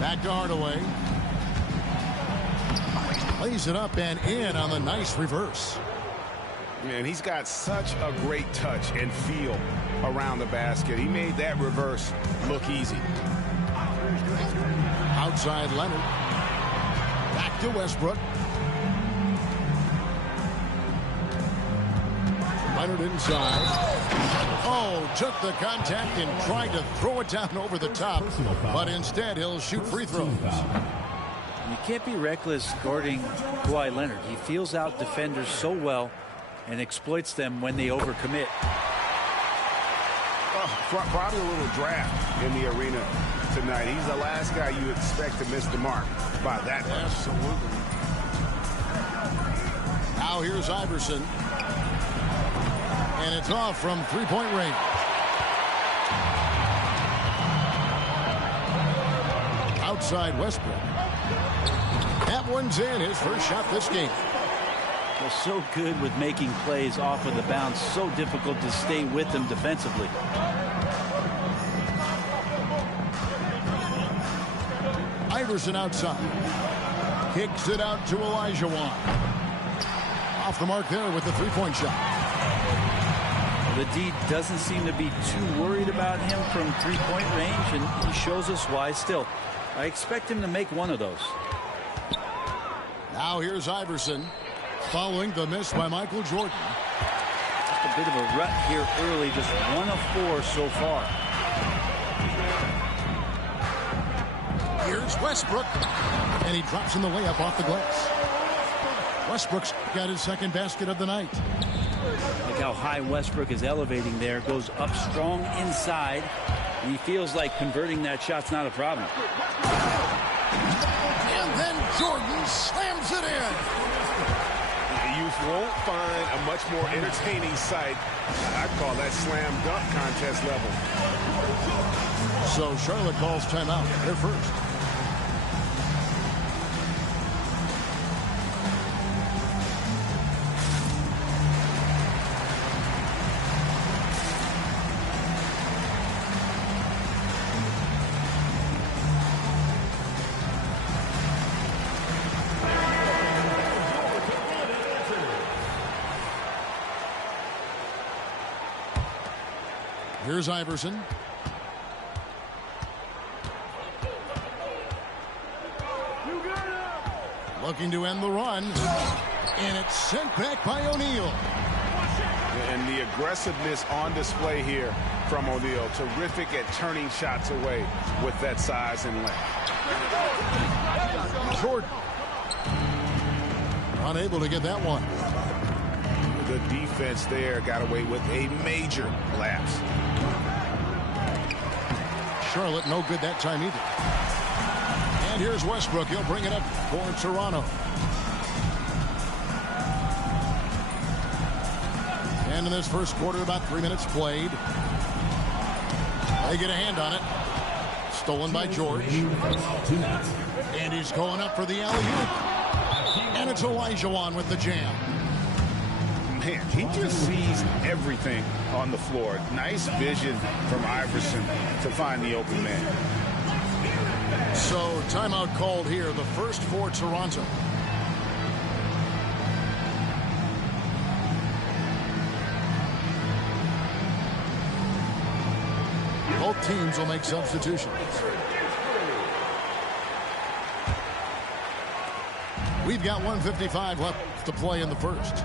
Back to Hardaway. Plays it up and in on the nice reverse. Man, he's got such a great touch and feel around the basket. He made that reverse look easy. Outside Leonard. Back to Westbrook. Leonard inside. Oh, took the contact and tried to throw it down over the top. But instead, he'll shoot free throws. You can't be reckless guarding Kawhi Leonard. He feels out defenders so well and exploits them when they overcommit. Probably a little draft in the arena tonight. He's the last guy you expect to miss the mark by that much. Absolutely. Now here's Iverson. And it's off from three-point range. Outside Westbrook. That one's in, his first shot this game. They're so good with making plays off of the bounce. So difficult to stay with them defensively. Iverson outside. Kicks it out to Olajuwon. Off the mark there with the three-point shot. The D doesn't seem to be too worried about him from three-point range, and he shows us why still. I expect him to make one of those. Now here's Iverson following the miss by Michael Jordan. Just a bit of a rut here early, just 1 of 4 so far. Here's Westbrook, and he drops in the layup off the glass. Westbrook's got his second basket of the night. Look how high Westbrook is elevating there. Goes up strong inside. And he feels like converting that shot's not a problem. And then Jordan slams it in. You won't find a much more entertaining sight. I'd call that slam dunk contest level. So Charlotte calls timeout. They're first. Here's Iverson. Looking to end the run. And it's sent back by O'Neal. And the aggressiveness on display here from O'Neal. Terrific at turning shots away with that size and length. Jordan. Unable to get that one. The defense there got away with a major lapse. Charlotte no good that time either. And here's Westbrook. He'll bring it up for Toronto. And in this first quarter, about 3 minutes played. They get a hand on it. Stolen by George. And he's going up for the alley-oop. And it's Olajuwon with the jam. Man, he just sees everything on the floor. Nice vision from Iverson to find the open man. So timeout called here, the first for Toronto. Both teams will make substitutions. We've got 1:55 left to play in the first.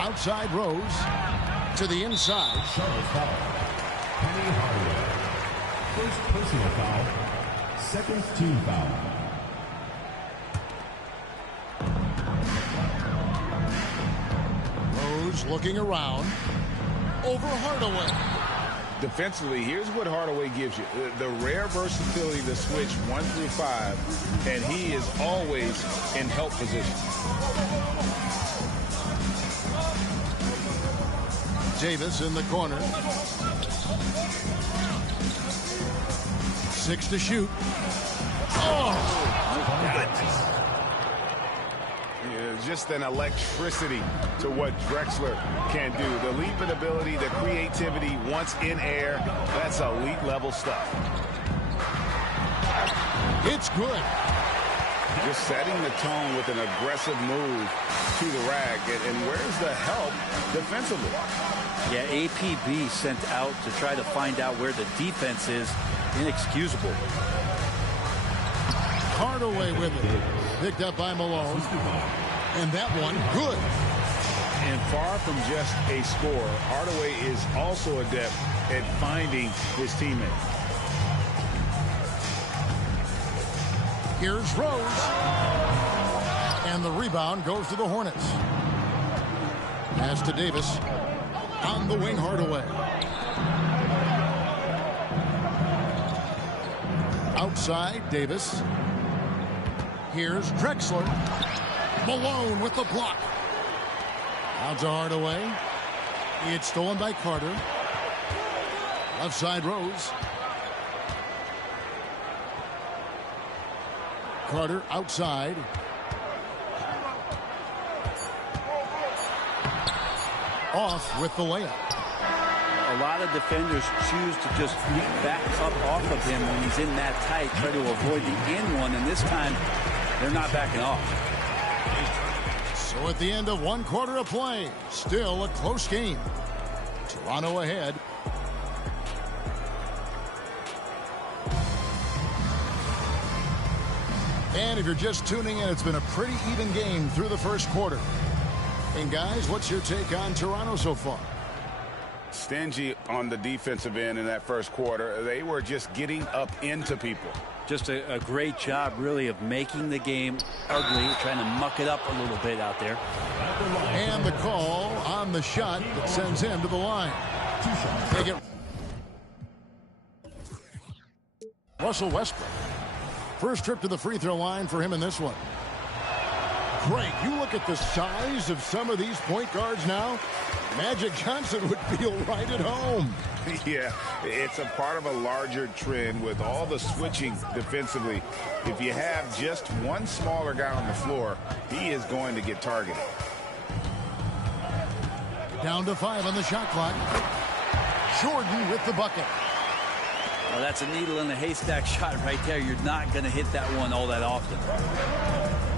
Outside Rose to the inside. Charlotte foul. Penny Hardaway. First personal foul. Second team foul. Rose looking around. Over Hardaway. Defensively, here's what Hardaway gives you. The rare versatility to switch 1 through 5, and he is always in help position. Davis in the corner. 6 to shoot. Just an electricity to what Drexler can do. The leap and ability, the creativity once in air, that's elite level stuff. It's good. Just setting the tone with an aggressive move to the rack. And where's the help defensively? Yeah, APB sent out to try to find out where the defense is. Inexcusable. Hardaway with it. Picked up by Malone. And that one, good. And far from just a scorer, Hardaway is also adept at finding his teammate. Here's Rose. And the rebound goes to the Hornets. Pass to Davis. On the wing, Hardaway. Outside, Davis. Here's Drexler. Malone with the block. Out to Hardaway. It's stolen by Carter. Left side, Rose. Carter outside. Off with the layup. A lot of defenders choose to just back up off of him when he's in that tight, try to avoid the in one, and this time they're not backing off. So at the end of 1 quarter of play, still a close game. Toronto ahead. And if you're just tuning in, it's been a pretty even game through the first quarter. And guys, what's your take on Toronto so far? Stingy on the defensive end in that first quarter. They were just getting up into people. Just a great job, really, of making the game ugly, trying to muck it up a little bit out there. And the call on the shot that sends him to the line. Take it. Russell Westbrook. First trip to the free throw line for him in this one. Greg, you look at the size of some of these point guards now. Magic Johnson would feel right at home. Yeah, it's a part of a larger trend with all the switching defensively. If you have just one smaller guy on the floor, he is going to get targeted. Down to 5 on the shot clock. Jordan with the bucket. Well, that's a needle in a haystack shot right there. You're not going to hit that one all that often.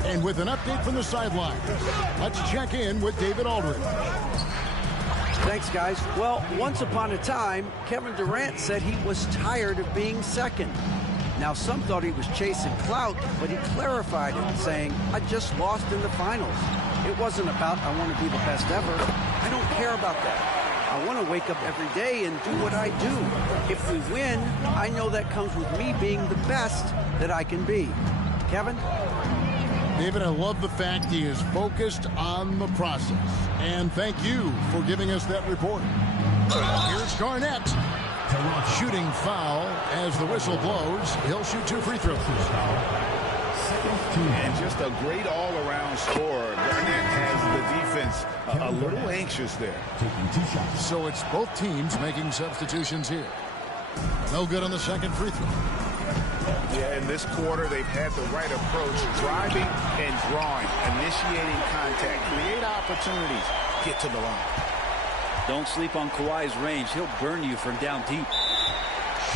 And with an update from the sideline, let's check in with David Aldridge. Thanks, guys. Well, once upon a time, Kevin Durant said he was tired of being second. Now, some thought he was chasing clout, but he clarified it, saying, I just lost in the finals. It wasn't about, I want to be the best ever. I don't care about that. I want to wake up every day and do what I do. If we win, I know that comes with me being the best that I can be. Kevin? David, I love the fact he is focused on the process. And thank you for giving us that report. Here's Garnett. Shooting foul as the whistle blows. He'll shoot 2 free throws. And just a great all-around scorer. Garnett has the defense a little anxious there. So it's both teams making substitutions here. No good on the second free throw. Yeah, in this quarter, they've had the right approach. Driving and drawing. Initiating contact. Create opportunities. Get to the line. Don't sleep on Kawhi's range. He'll burn you from down deep.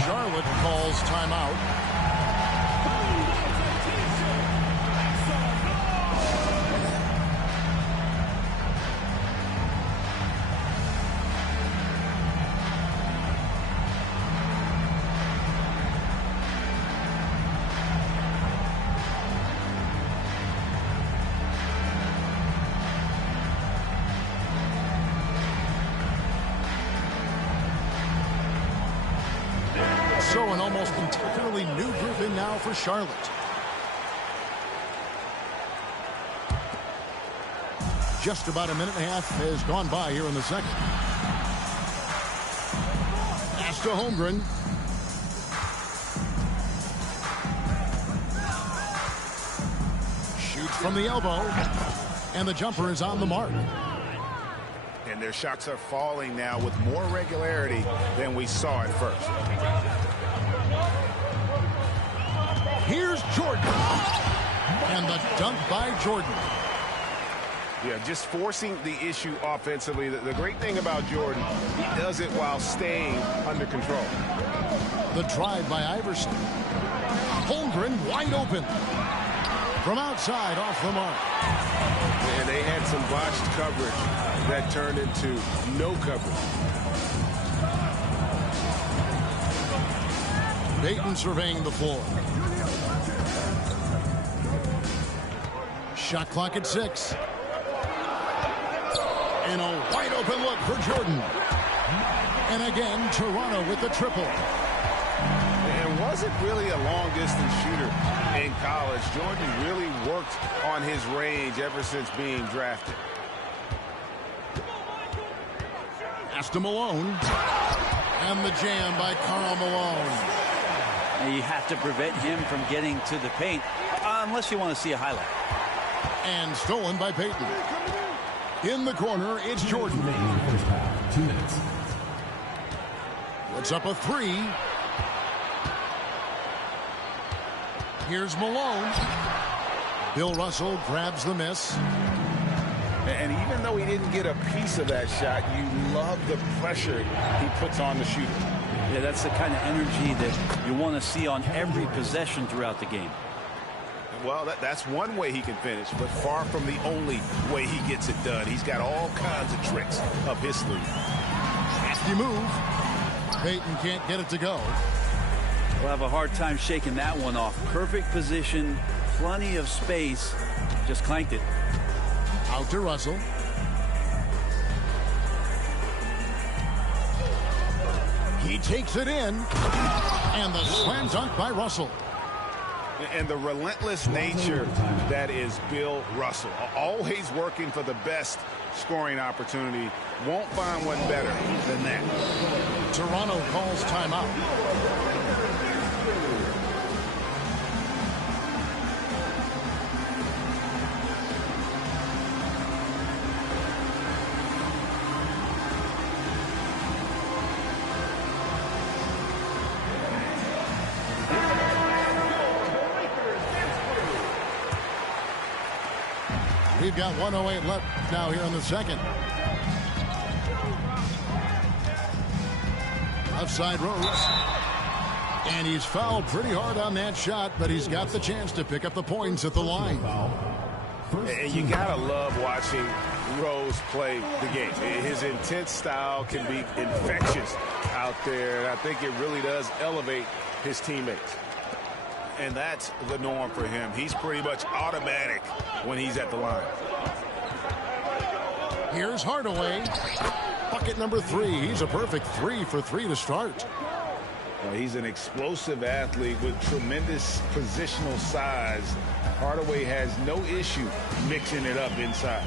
Charlotte calls timeout. So an almost entirely new group in now for Charlotte. Just about a minute and a half has gone by here in the second. Pass to Holmgren. Shoots from the elbow. And the jumper is on the mark. And their shots are falling now with more regularity than we saw at first. Here's Jordan. And the dunk by Jordan. Yeah, just forcing the issue offensively. The great thing about Jordan, he does it while staying under control. The drive by Iverson. Holmgren wide open. From outside off the mark. And they had some botched coverage that turned into no coverage. Payton surveying the floor. Shot clock at 6. And a wide open look for Jordan. And again, Toronto with the triple. And wasn't really a long-distance shooter in college. Jordan really worked on his range ever since being drafted. Pass to Malone. And the jam by Karl Malone. And you have to prevent him from getting to the paint, unless you want to see a highlight. And stolen by Payton. In the corner, it's Jordan. 2 minutes. Puts up a 3. Here's Malone. Bill Russell grabs the miss. And even though he didn't get a piece of that shot, you love the pressure he puts on the shooter. Yeah, that's the kind of energy that you want to see on every possession throughout the game. Well, that's one way he can finish, but far from the only way he gets it done. He's got all kinds of tricks up his sleeve. Nasty move. Payton can't get it to go. We'll have a hard time shaking that one off. Perfect position, plenty of space. Just clanked it. Out to Russell. He takes it in. And the slam dunk by Russell. And the relentless nature that is Bill Russell. Always working for the best scoring opportunity. Won't find one better than that. Toronto calls timeout. We've got 1:08 left now here in the second. Left side Rose. And he's fouled pretty hard on that shot, but he's got the chance to pick up the points at the line. And you gotta love watching Rose play the game. His intense style can be infectious out there, and I think it really does elevate his teammates. And that's the norm for him. He's pretty much automatic when he's at the line. Here's Hardaway. Bucket number 3. He's a perfect 3 for 3 to start. Well, he's an explosive athlete with tremendous positional size. Hardaway has no issue mixing it up inside.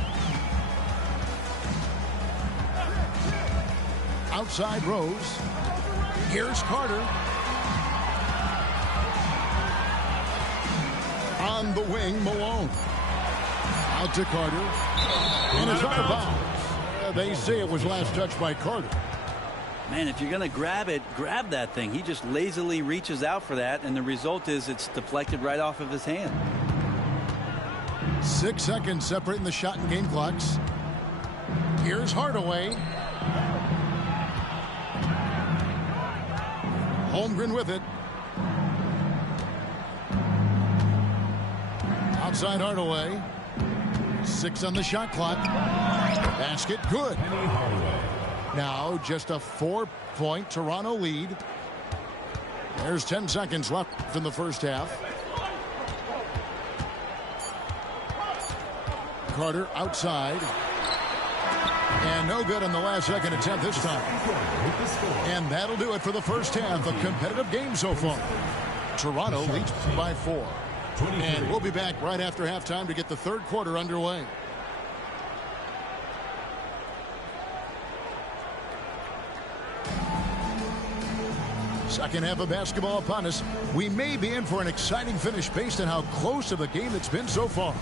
Outside Rose. Here's Carter. On the wing, Malone. Out to Carter. And it's out of bounds. They say it was last touched by Carter. Man, if you're going to grab it, grab that thing. He just lazily reaches out for that, and the result is it's deflected right off of his hand. 6 seconds separating the shot and game clocks. Here's Hardaway. Holmgren with it. Outside Hardaway. 6 on the shot clock. Basket good. Now just a 4-point Toronto lead. There's 10 seconds left in the first half. Carter outside. And no good on the last second attempt this time. And that'll do it for the first half of competitive game so far. Toronto leads by 4. And we'll be back right after halftime to get the third quarter underway. Second half of basketball upon us. We may be in for an exciting finish based on how close to the game it's been so far.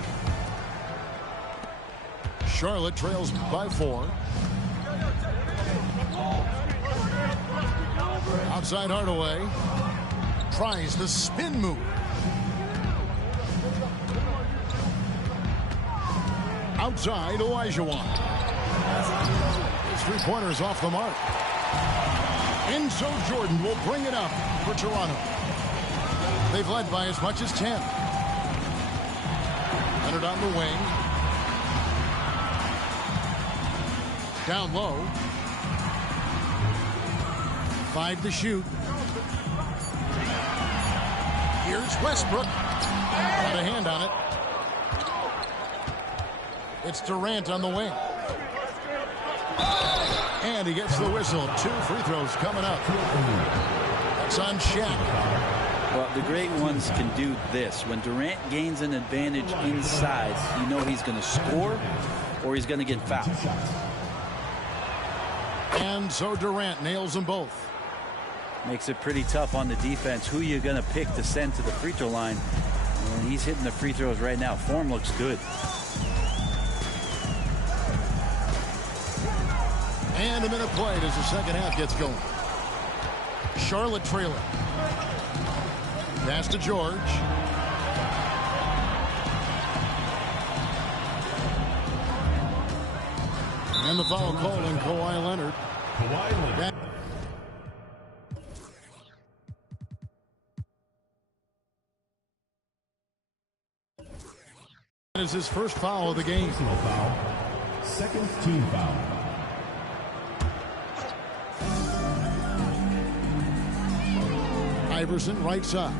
Charlotte trails by 4. Outside Hardaway. Tries the spin move. Outside Olajuwon. His three-pointers off the mark. Enzo Jordan will bring it up for Toronto. They've led by as much as 10. Leonard on the wing. Down low. 5 to shoot. Here's Westbrook. Got a hand on it. It's Durant on the wing. And he gets the whistle. 2 free throws coming up. That's on Shaq. Well, the great ones can do this. When Durant gains an advantage inside, you know he's going to score or he's going to get fouled. And so Durant nails them both. Makes it pretty tough on the defense. Who you're going to pick to send to the free throw line. And he's hitting the free throws right now. Form looks good. And a minute played as the second half gets going. Charlotte trailing. Pass to George. And the foul called on Kawhi Leonard. That is his first foul of the game. Second team foul. Iverson right side.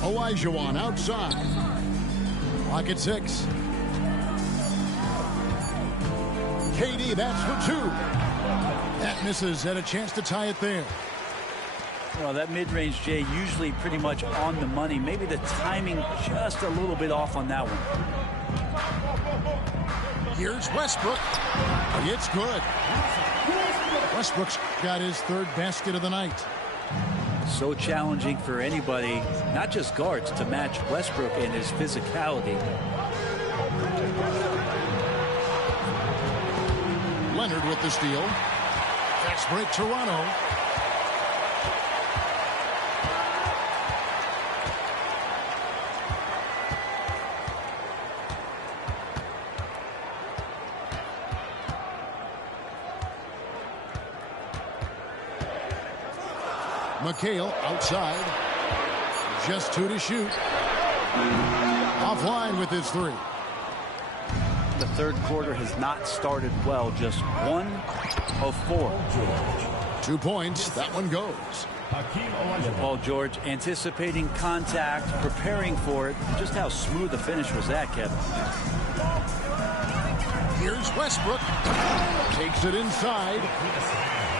Olajuwon outside. Clock at 6. KD, that's for 2. That misses. Had a chance to tie it there. Well, that mid-range, Jay, usually pretty much on the money. Maybe the timing just a little bit off on that one. Here's Westbrook. It's good. Westbrook's got his third basket of the night. So challenging for anybody, not just guards, to match Westbrook and his physicality. Leonard with the steal. Fast break Toronto. McHale outside. Just 2 to shoot. Offline with his 3. The third quarter has not started well. Just 1 of 4. 2 points. That one goes. Paul George anticipating contact, preparing for it. Just how smooth the finish was that, Kevin. Here's Westbrook. Takes it inside.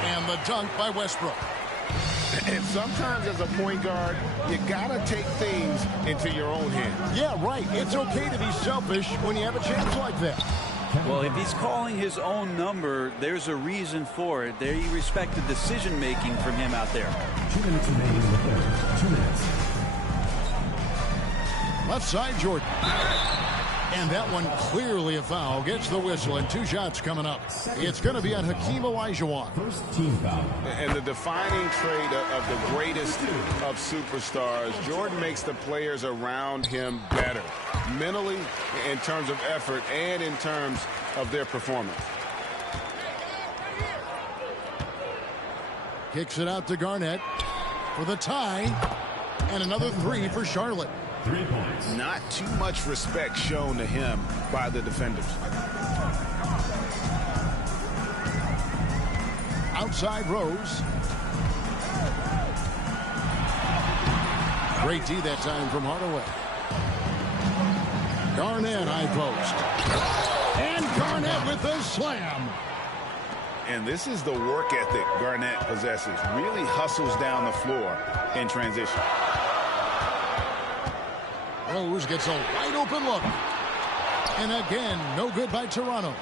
And the dunk by Westbrook. And sometimes as a point guard, you got to take things into your own hands. Yeah, right. It's okay to be selfish when you have a chance like that. Well, if he's calling his own number, there's a reason for it. They respect the decision-making from him out there. 2 minutes remaining in the third. 2 minutes. Left side, Jordan. And that one clearly a foul. Gets the whistle, and 2 shots coming up. It's going to be on Hakeem Olajuwon. First team foul. And the defining trait of the greatest of superstars, Jordan makes the players around him better. Mentally, in terms of effort, and in terms of their performance. Kicks it out to Garnett for the tie. And another 3 for Charlotte. 3 points. Not too much respect shown to him by the defenders. Outside Rose. Great D that time from Hardaway. Garnett high post. And Garnett with with a slam. And this is the work ethic Garnett possesses. Really hustles down the floor in transition. Rose gets a wide open look. And again, no good by Toronto.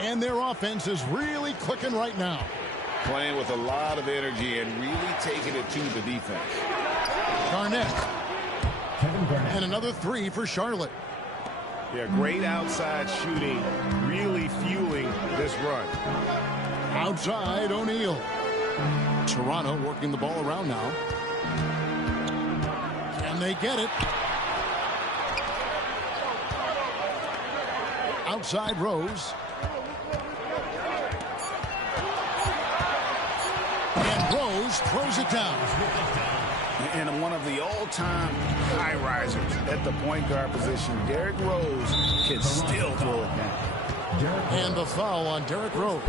And their offense is really clicking right now. Playing with a lot of energy and really taking it to the defense. Garnett. And another three for Charlotte. Yeah, great outside shooting, really fueling this run. Outside, O'Neal. Toronto working the ball around now. Can they get it? Outside, Rose. And Rose throws it down. And one of the all-time high risers at the point guard position, Derrick Rose, can still throw it down. And the foul on Derrick Rose.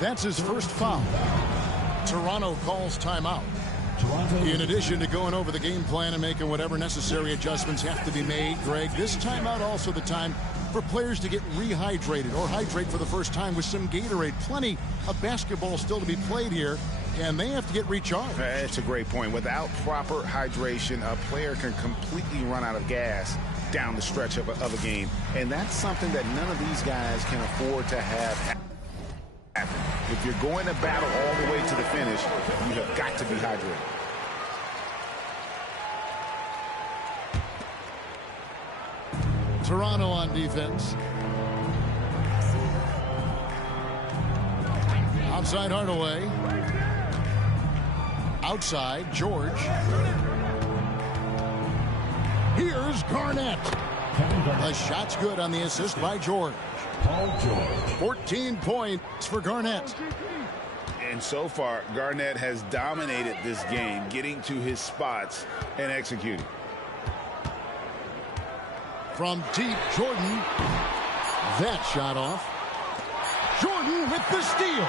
That's his first foul. Toronto calls timeout. In addition to going over the game plan and making whatever necessary adjustments have to be made, Greg, this timeout also the time for players to get rehydrated or hydrate for the first time with some Gatorade. Plenty of basketball still to be played here, and they have to get recharged. That's a great point. Without proper hydration, a player can completely run out of gas down the stretch of a game. And that's something that none of these guys can afford to have happen. If you're going to battle all the way to the finish, you have got to be hydrated. Toronto on defense. Outside Hardaway. Outside George. Here's Garnett. The shot's good on the assist by George. 14 points for Garnett. And so far, Garnett has dominated this game, getting to his spots and executing. From deep, Jordan. That shot off. Jordan with the steal.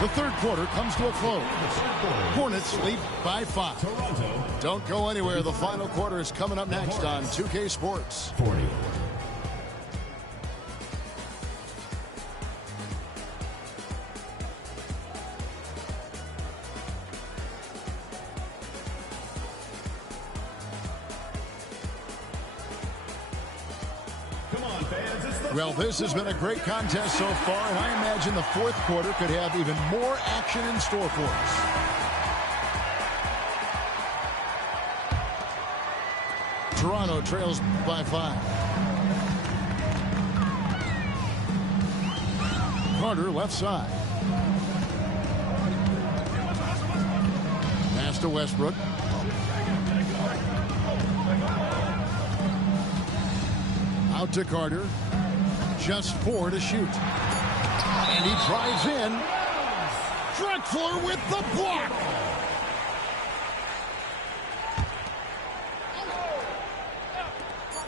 The third quarter comes to a close. Hornets lead by 5. Don't go anywhere. The final quarter is coming up next on 2K Sports. 40. Well, this has been a great contest so far, and I imagine the fourth quarter could have even more action in store for us. Toronto trails by 5. Carter left side. Pass to Westbrook. Out to Carter. Just 4 to shoot. And he drives in. Drexler with the block.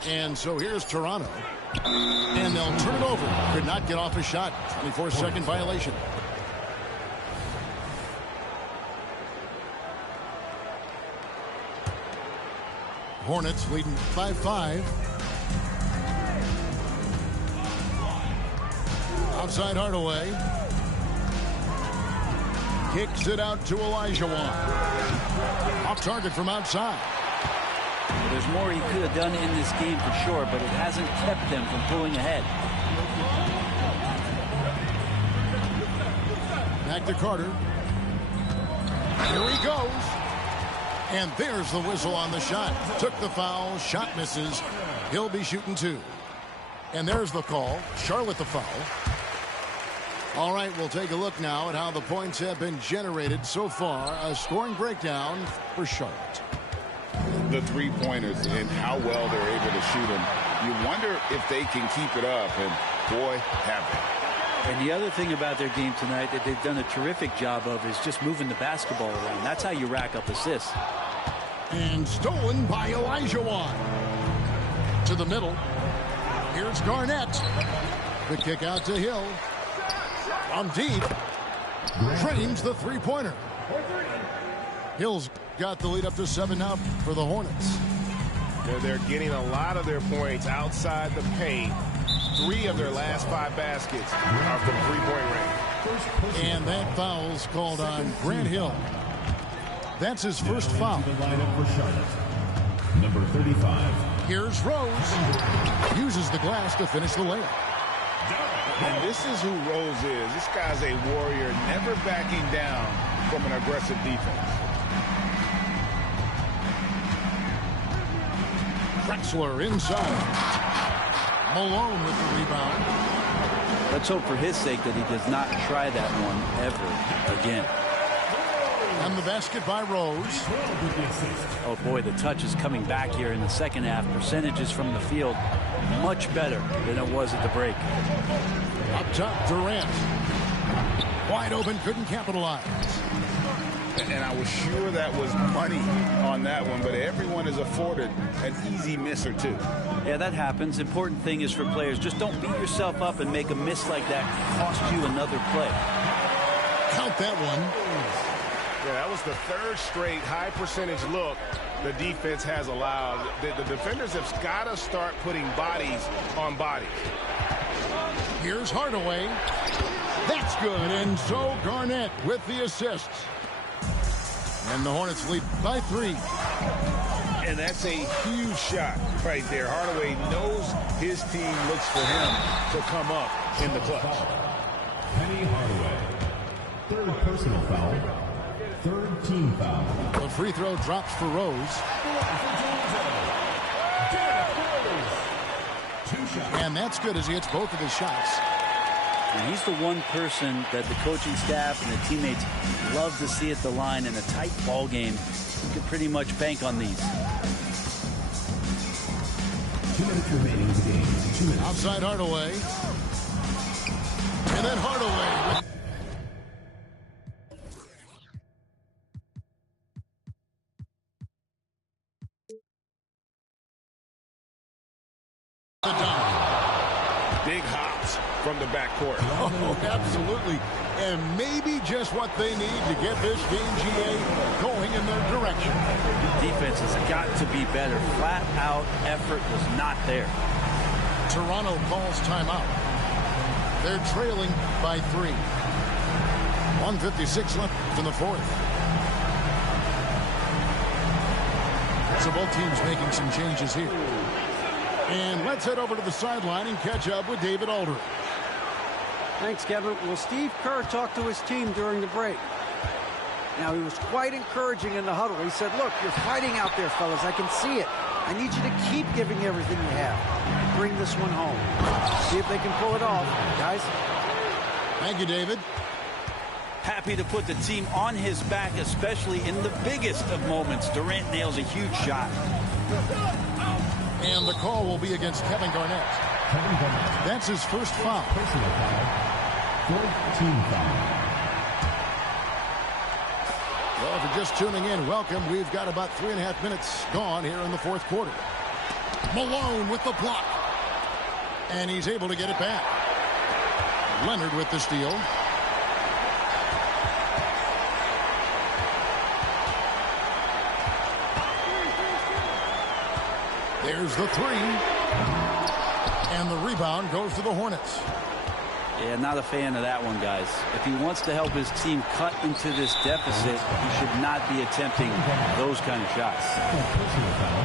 And so here's Toronto. And they'll turn it over. Could not get off a shot. 24-second violation. Hornets leading by 5. Outside Hardaway. Kicks it out to Olajuwon. Off target from outside. There's more he could have done in this game for sure, but it hasn't kept them from pulling ahead. Back to Carter. Here he goes. And there's the whistle on the shot. Took the foul. Shot misses. He'll be shooting 2. And there's the call. Charlotte the foul. All right, we'll take a look now at how the points have been generated so far. A scoring breakdown for Charlotte. The three-pointers and how well they're able to shoot them. You wonder if they can keep it up, and boy, have they. And the other thing about their game tonight that they've done a terrific job of is just moving the basketball around. That's how you rack up assists. And stolen by Olajuwon. To the middle. Here's Garnett. The kick out to Hill. From deep. Drains the three-pointer. Hill's got the lead up to 7 now for the Hornets. They're getting a lot of their points outside the paint. 3 of their last 5 baskets are from three-point range. And that foul's called on Grant Hill. That's his first foul. The lineup for Charlotte. Number 35. Here's Rose. Uses the glass to finish the layup. And this is who Rose is. This guy's a warrior, never backing down from an aggressive defense. Drexler inside. Malone with the rebound. Let's hope for his sake that he does not try that one ever again. And the basket by Rose. Oh boy, the touch is coming back here in the second half. Percentages from the field much better than it was at the break. Up top, Durant. Wide open, couldn't capitalize. And I was sure that was money on that one, but everyone is afforded an easy miss or two. Yeah, that happens. Important thing is for players, just don't beat yourself up and make a miss like that cost you another play. Count that one. Yeah, that was the 3rd straight high percentage look the defense has allowed. The defenders have got to start putting bodies on bodies. Here's Hardaway. That's good. And so Garnett with the assist. And the Hornets lead by 3. And that's a huge shot right there. Hardaway knows his team looks for him to come up in the clutch. Penny Hardaway. 3rd personal foul. 3rd team foul. The free throw drops for Rose. 2 shots. And that's good as he hits both of his shots. And he's the one person that the coaching staff and the teammates love to see at the line in a tight ball game. You can pretty much bank on these. 2 minutes remaining in the game. 2 minutes. Outside Hardaway. And then Hardaway. The dunk. Big hops from the backcourt. Oh, absolutely. And maybe just what they need to get this game, GA, going in their direction. Defense has got to be better. Flat out effort was not there. Toronto calls timeout. They're trailing by 3. 1:56 left in the 4th. So both teams making some changes here. And let's head over to the sideline and catch up with David Aldridge. Thanks, Kevin. Well, Steve Kerr talked to his team during the break. Now, he was quite encouraging in the huddle. He said, look, you're fighting out there, fellas. I can see it. I need you to keep giving everything you have. Bring this one home. See if they can pull it off, guys. Thank you, David. Happy to put the team on his back, especially in the biggest of moments. Durant nails a huge shot. And the call will be against Kevin Garnett. Kevin Garnett. That's his first foul. Personal foul. 4th team foul. Well, if you're just tuning in, welcome. We've got about 3.5 minutes gone here in the 4th quarter. Malone with the block. And he's able to get it back. Leonard with the steal. There's the 3. And the rebound goes to the Hornets. Yeah, not a fan of that one, guys. If he wants to help his team cut into this deficit, he should not be attempting those kind of shots. Personal foul.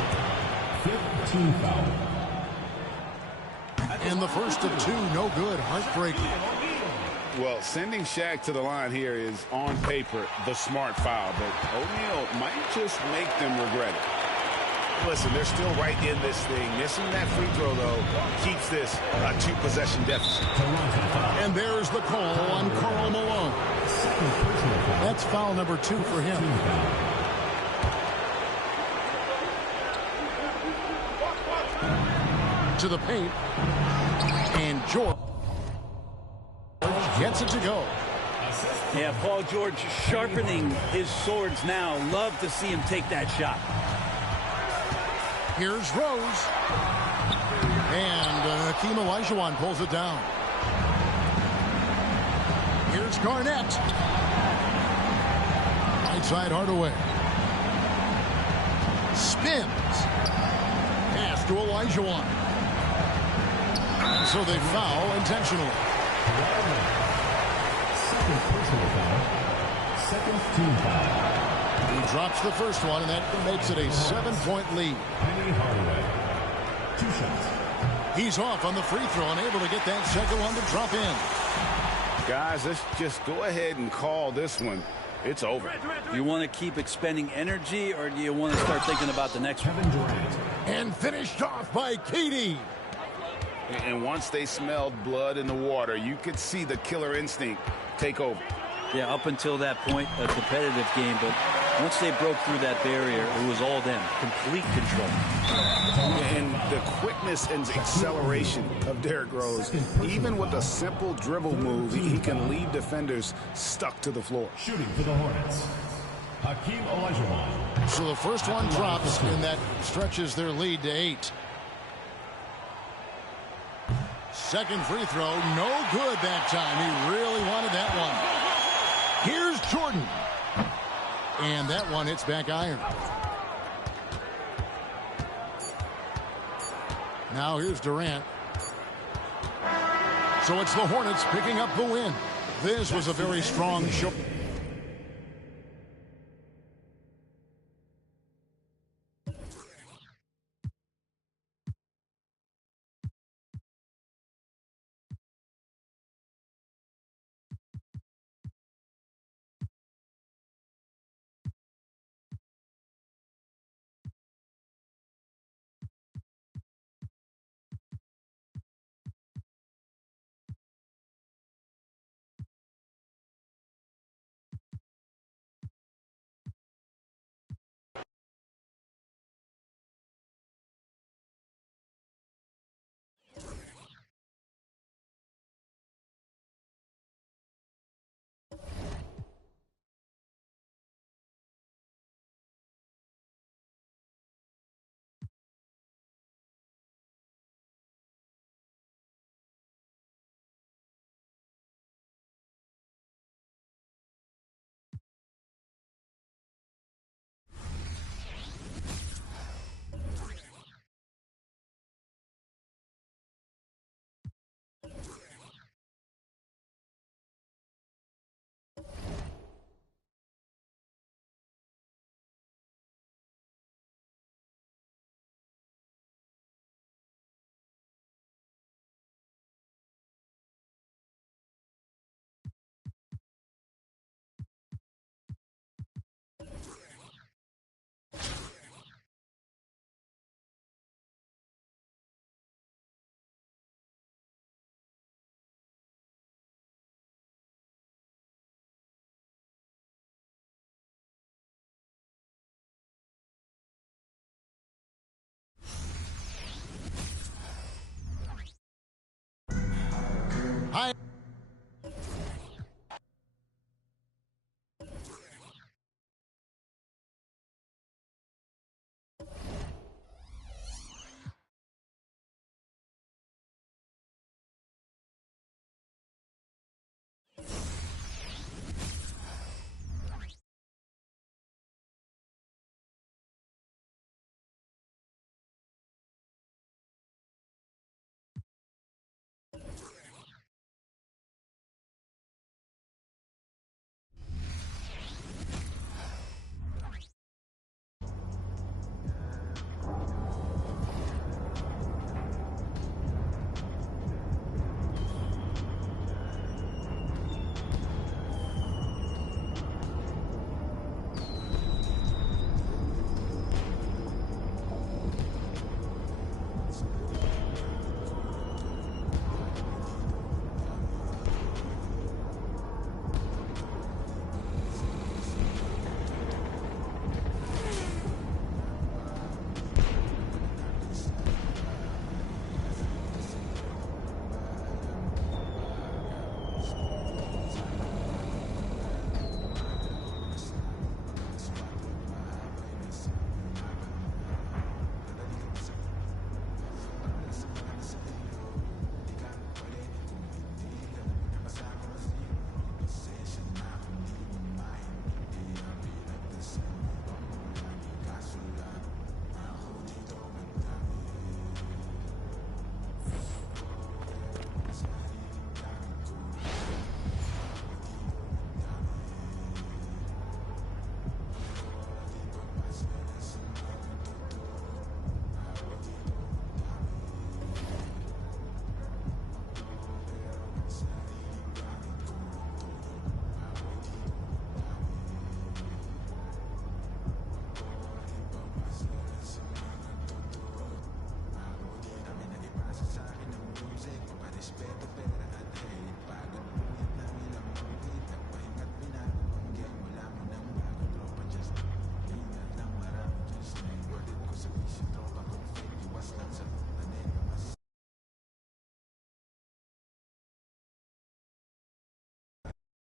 5th team foul. And the first of 2, no good. Heartbreaking. Well, sending Shaq to the line here is, on paper, the smart foul. But O'Neal might just make them regret it. Listen, they're still right in this thing. Missing that free throw, though, keeps this a 2-possession deficit. And there's the call on Karl Malone. That's foul number 2 for him. To the paint. And George gets it to go. Yeah, Paul George sharpening his swords now. Love to see him take that shot. Here's Rose. And Hakeem Olajuwon pulls it down. Here's Garnett. Right side Hardaway. Spins. to Olajuwon. So they foul intentionally. Second personal foul. Second team foul. He drops the first one, and that makes it a 7-point lead. Penny Hardaway. 2 shots. He's off on the free throw, unable to get that second one to drop in. Guys, let's just go ahead and call this one. It's over. You want to keep expending energy, or do you want to start thinking about the next one? Kevin Durant. And finished off by KD. And once they smelled blood in the water, you could see the killer instinct take over. Yeah, up until that point, a competitive game, but once they broke through that barrier, it was all them. Complete control. And the quickness and acceleration of Derrick Rose, even with a simple dribble move, he can leave defenders stuck to the floor. Shooting for the Hornets. Hakeem Olajuwon. So the first one drops, and that stretches their lead to 8. Second free throw, no good that time. He really wanted that one. Here's Jordan. And that one hits back iron. Now here's Durant. So it's the Hornets picking up the win. This was a very strong show.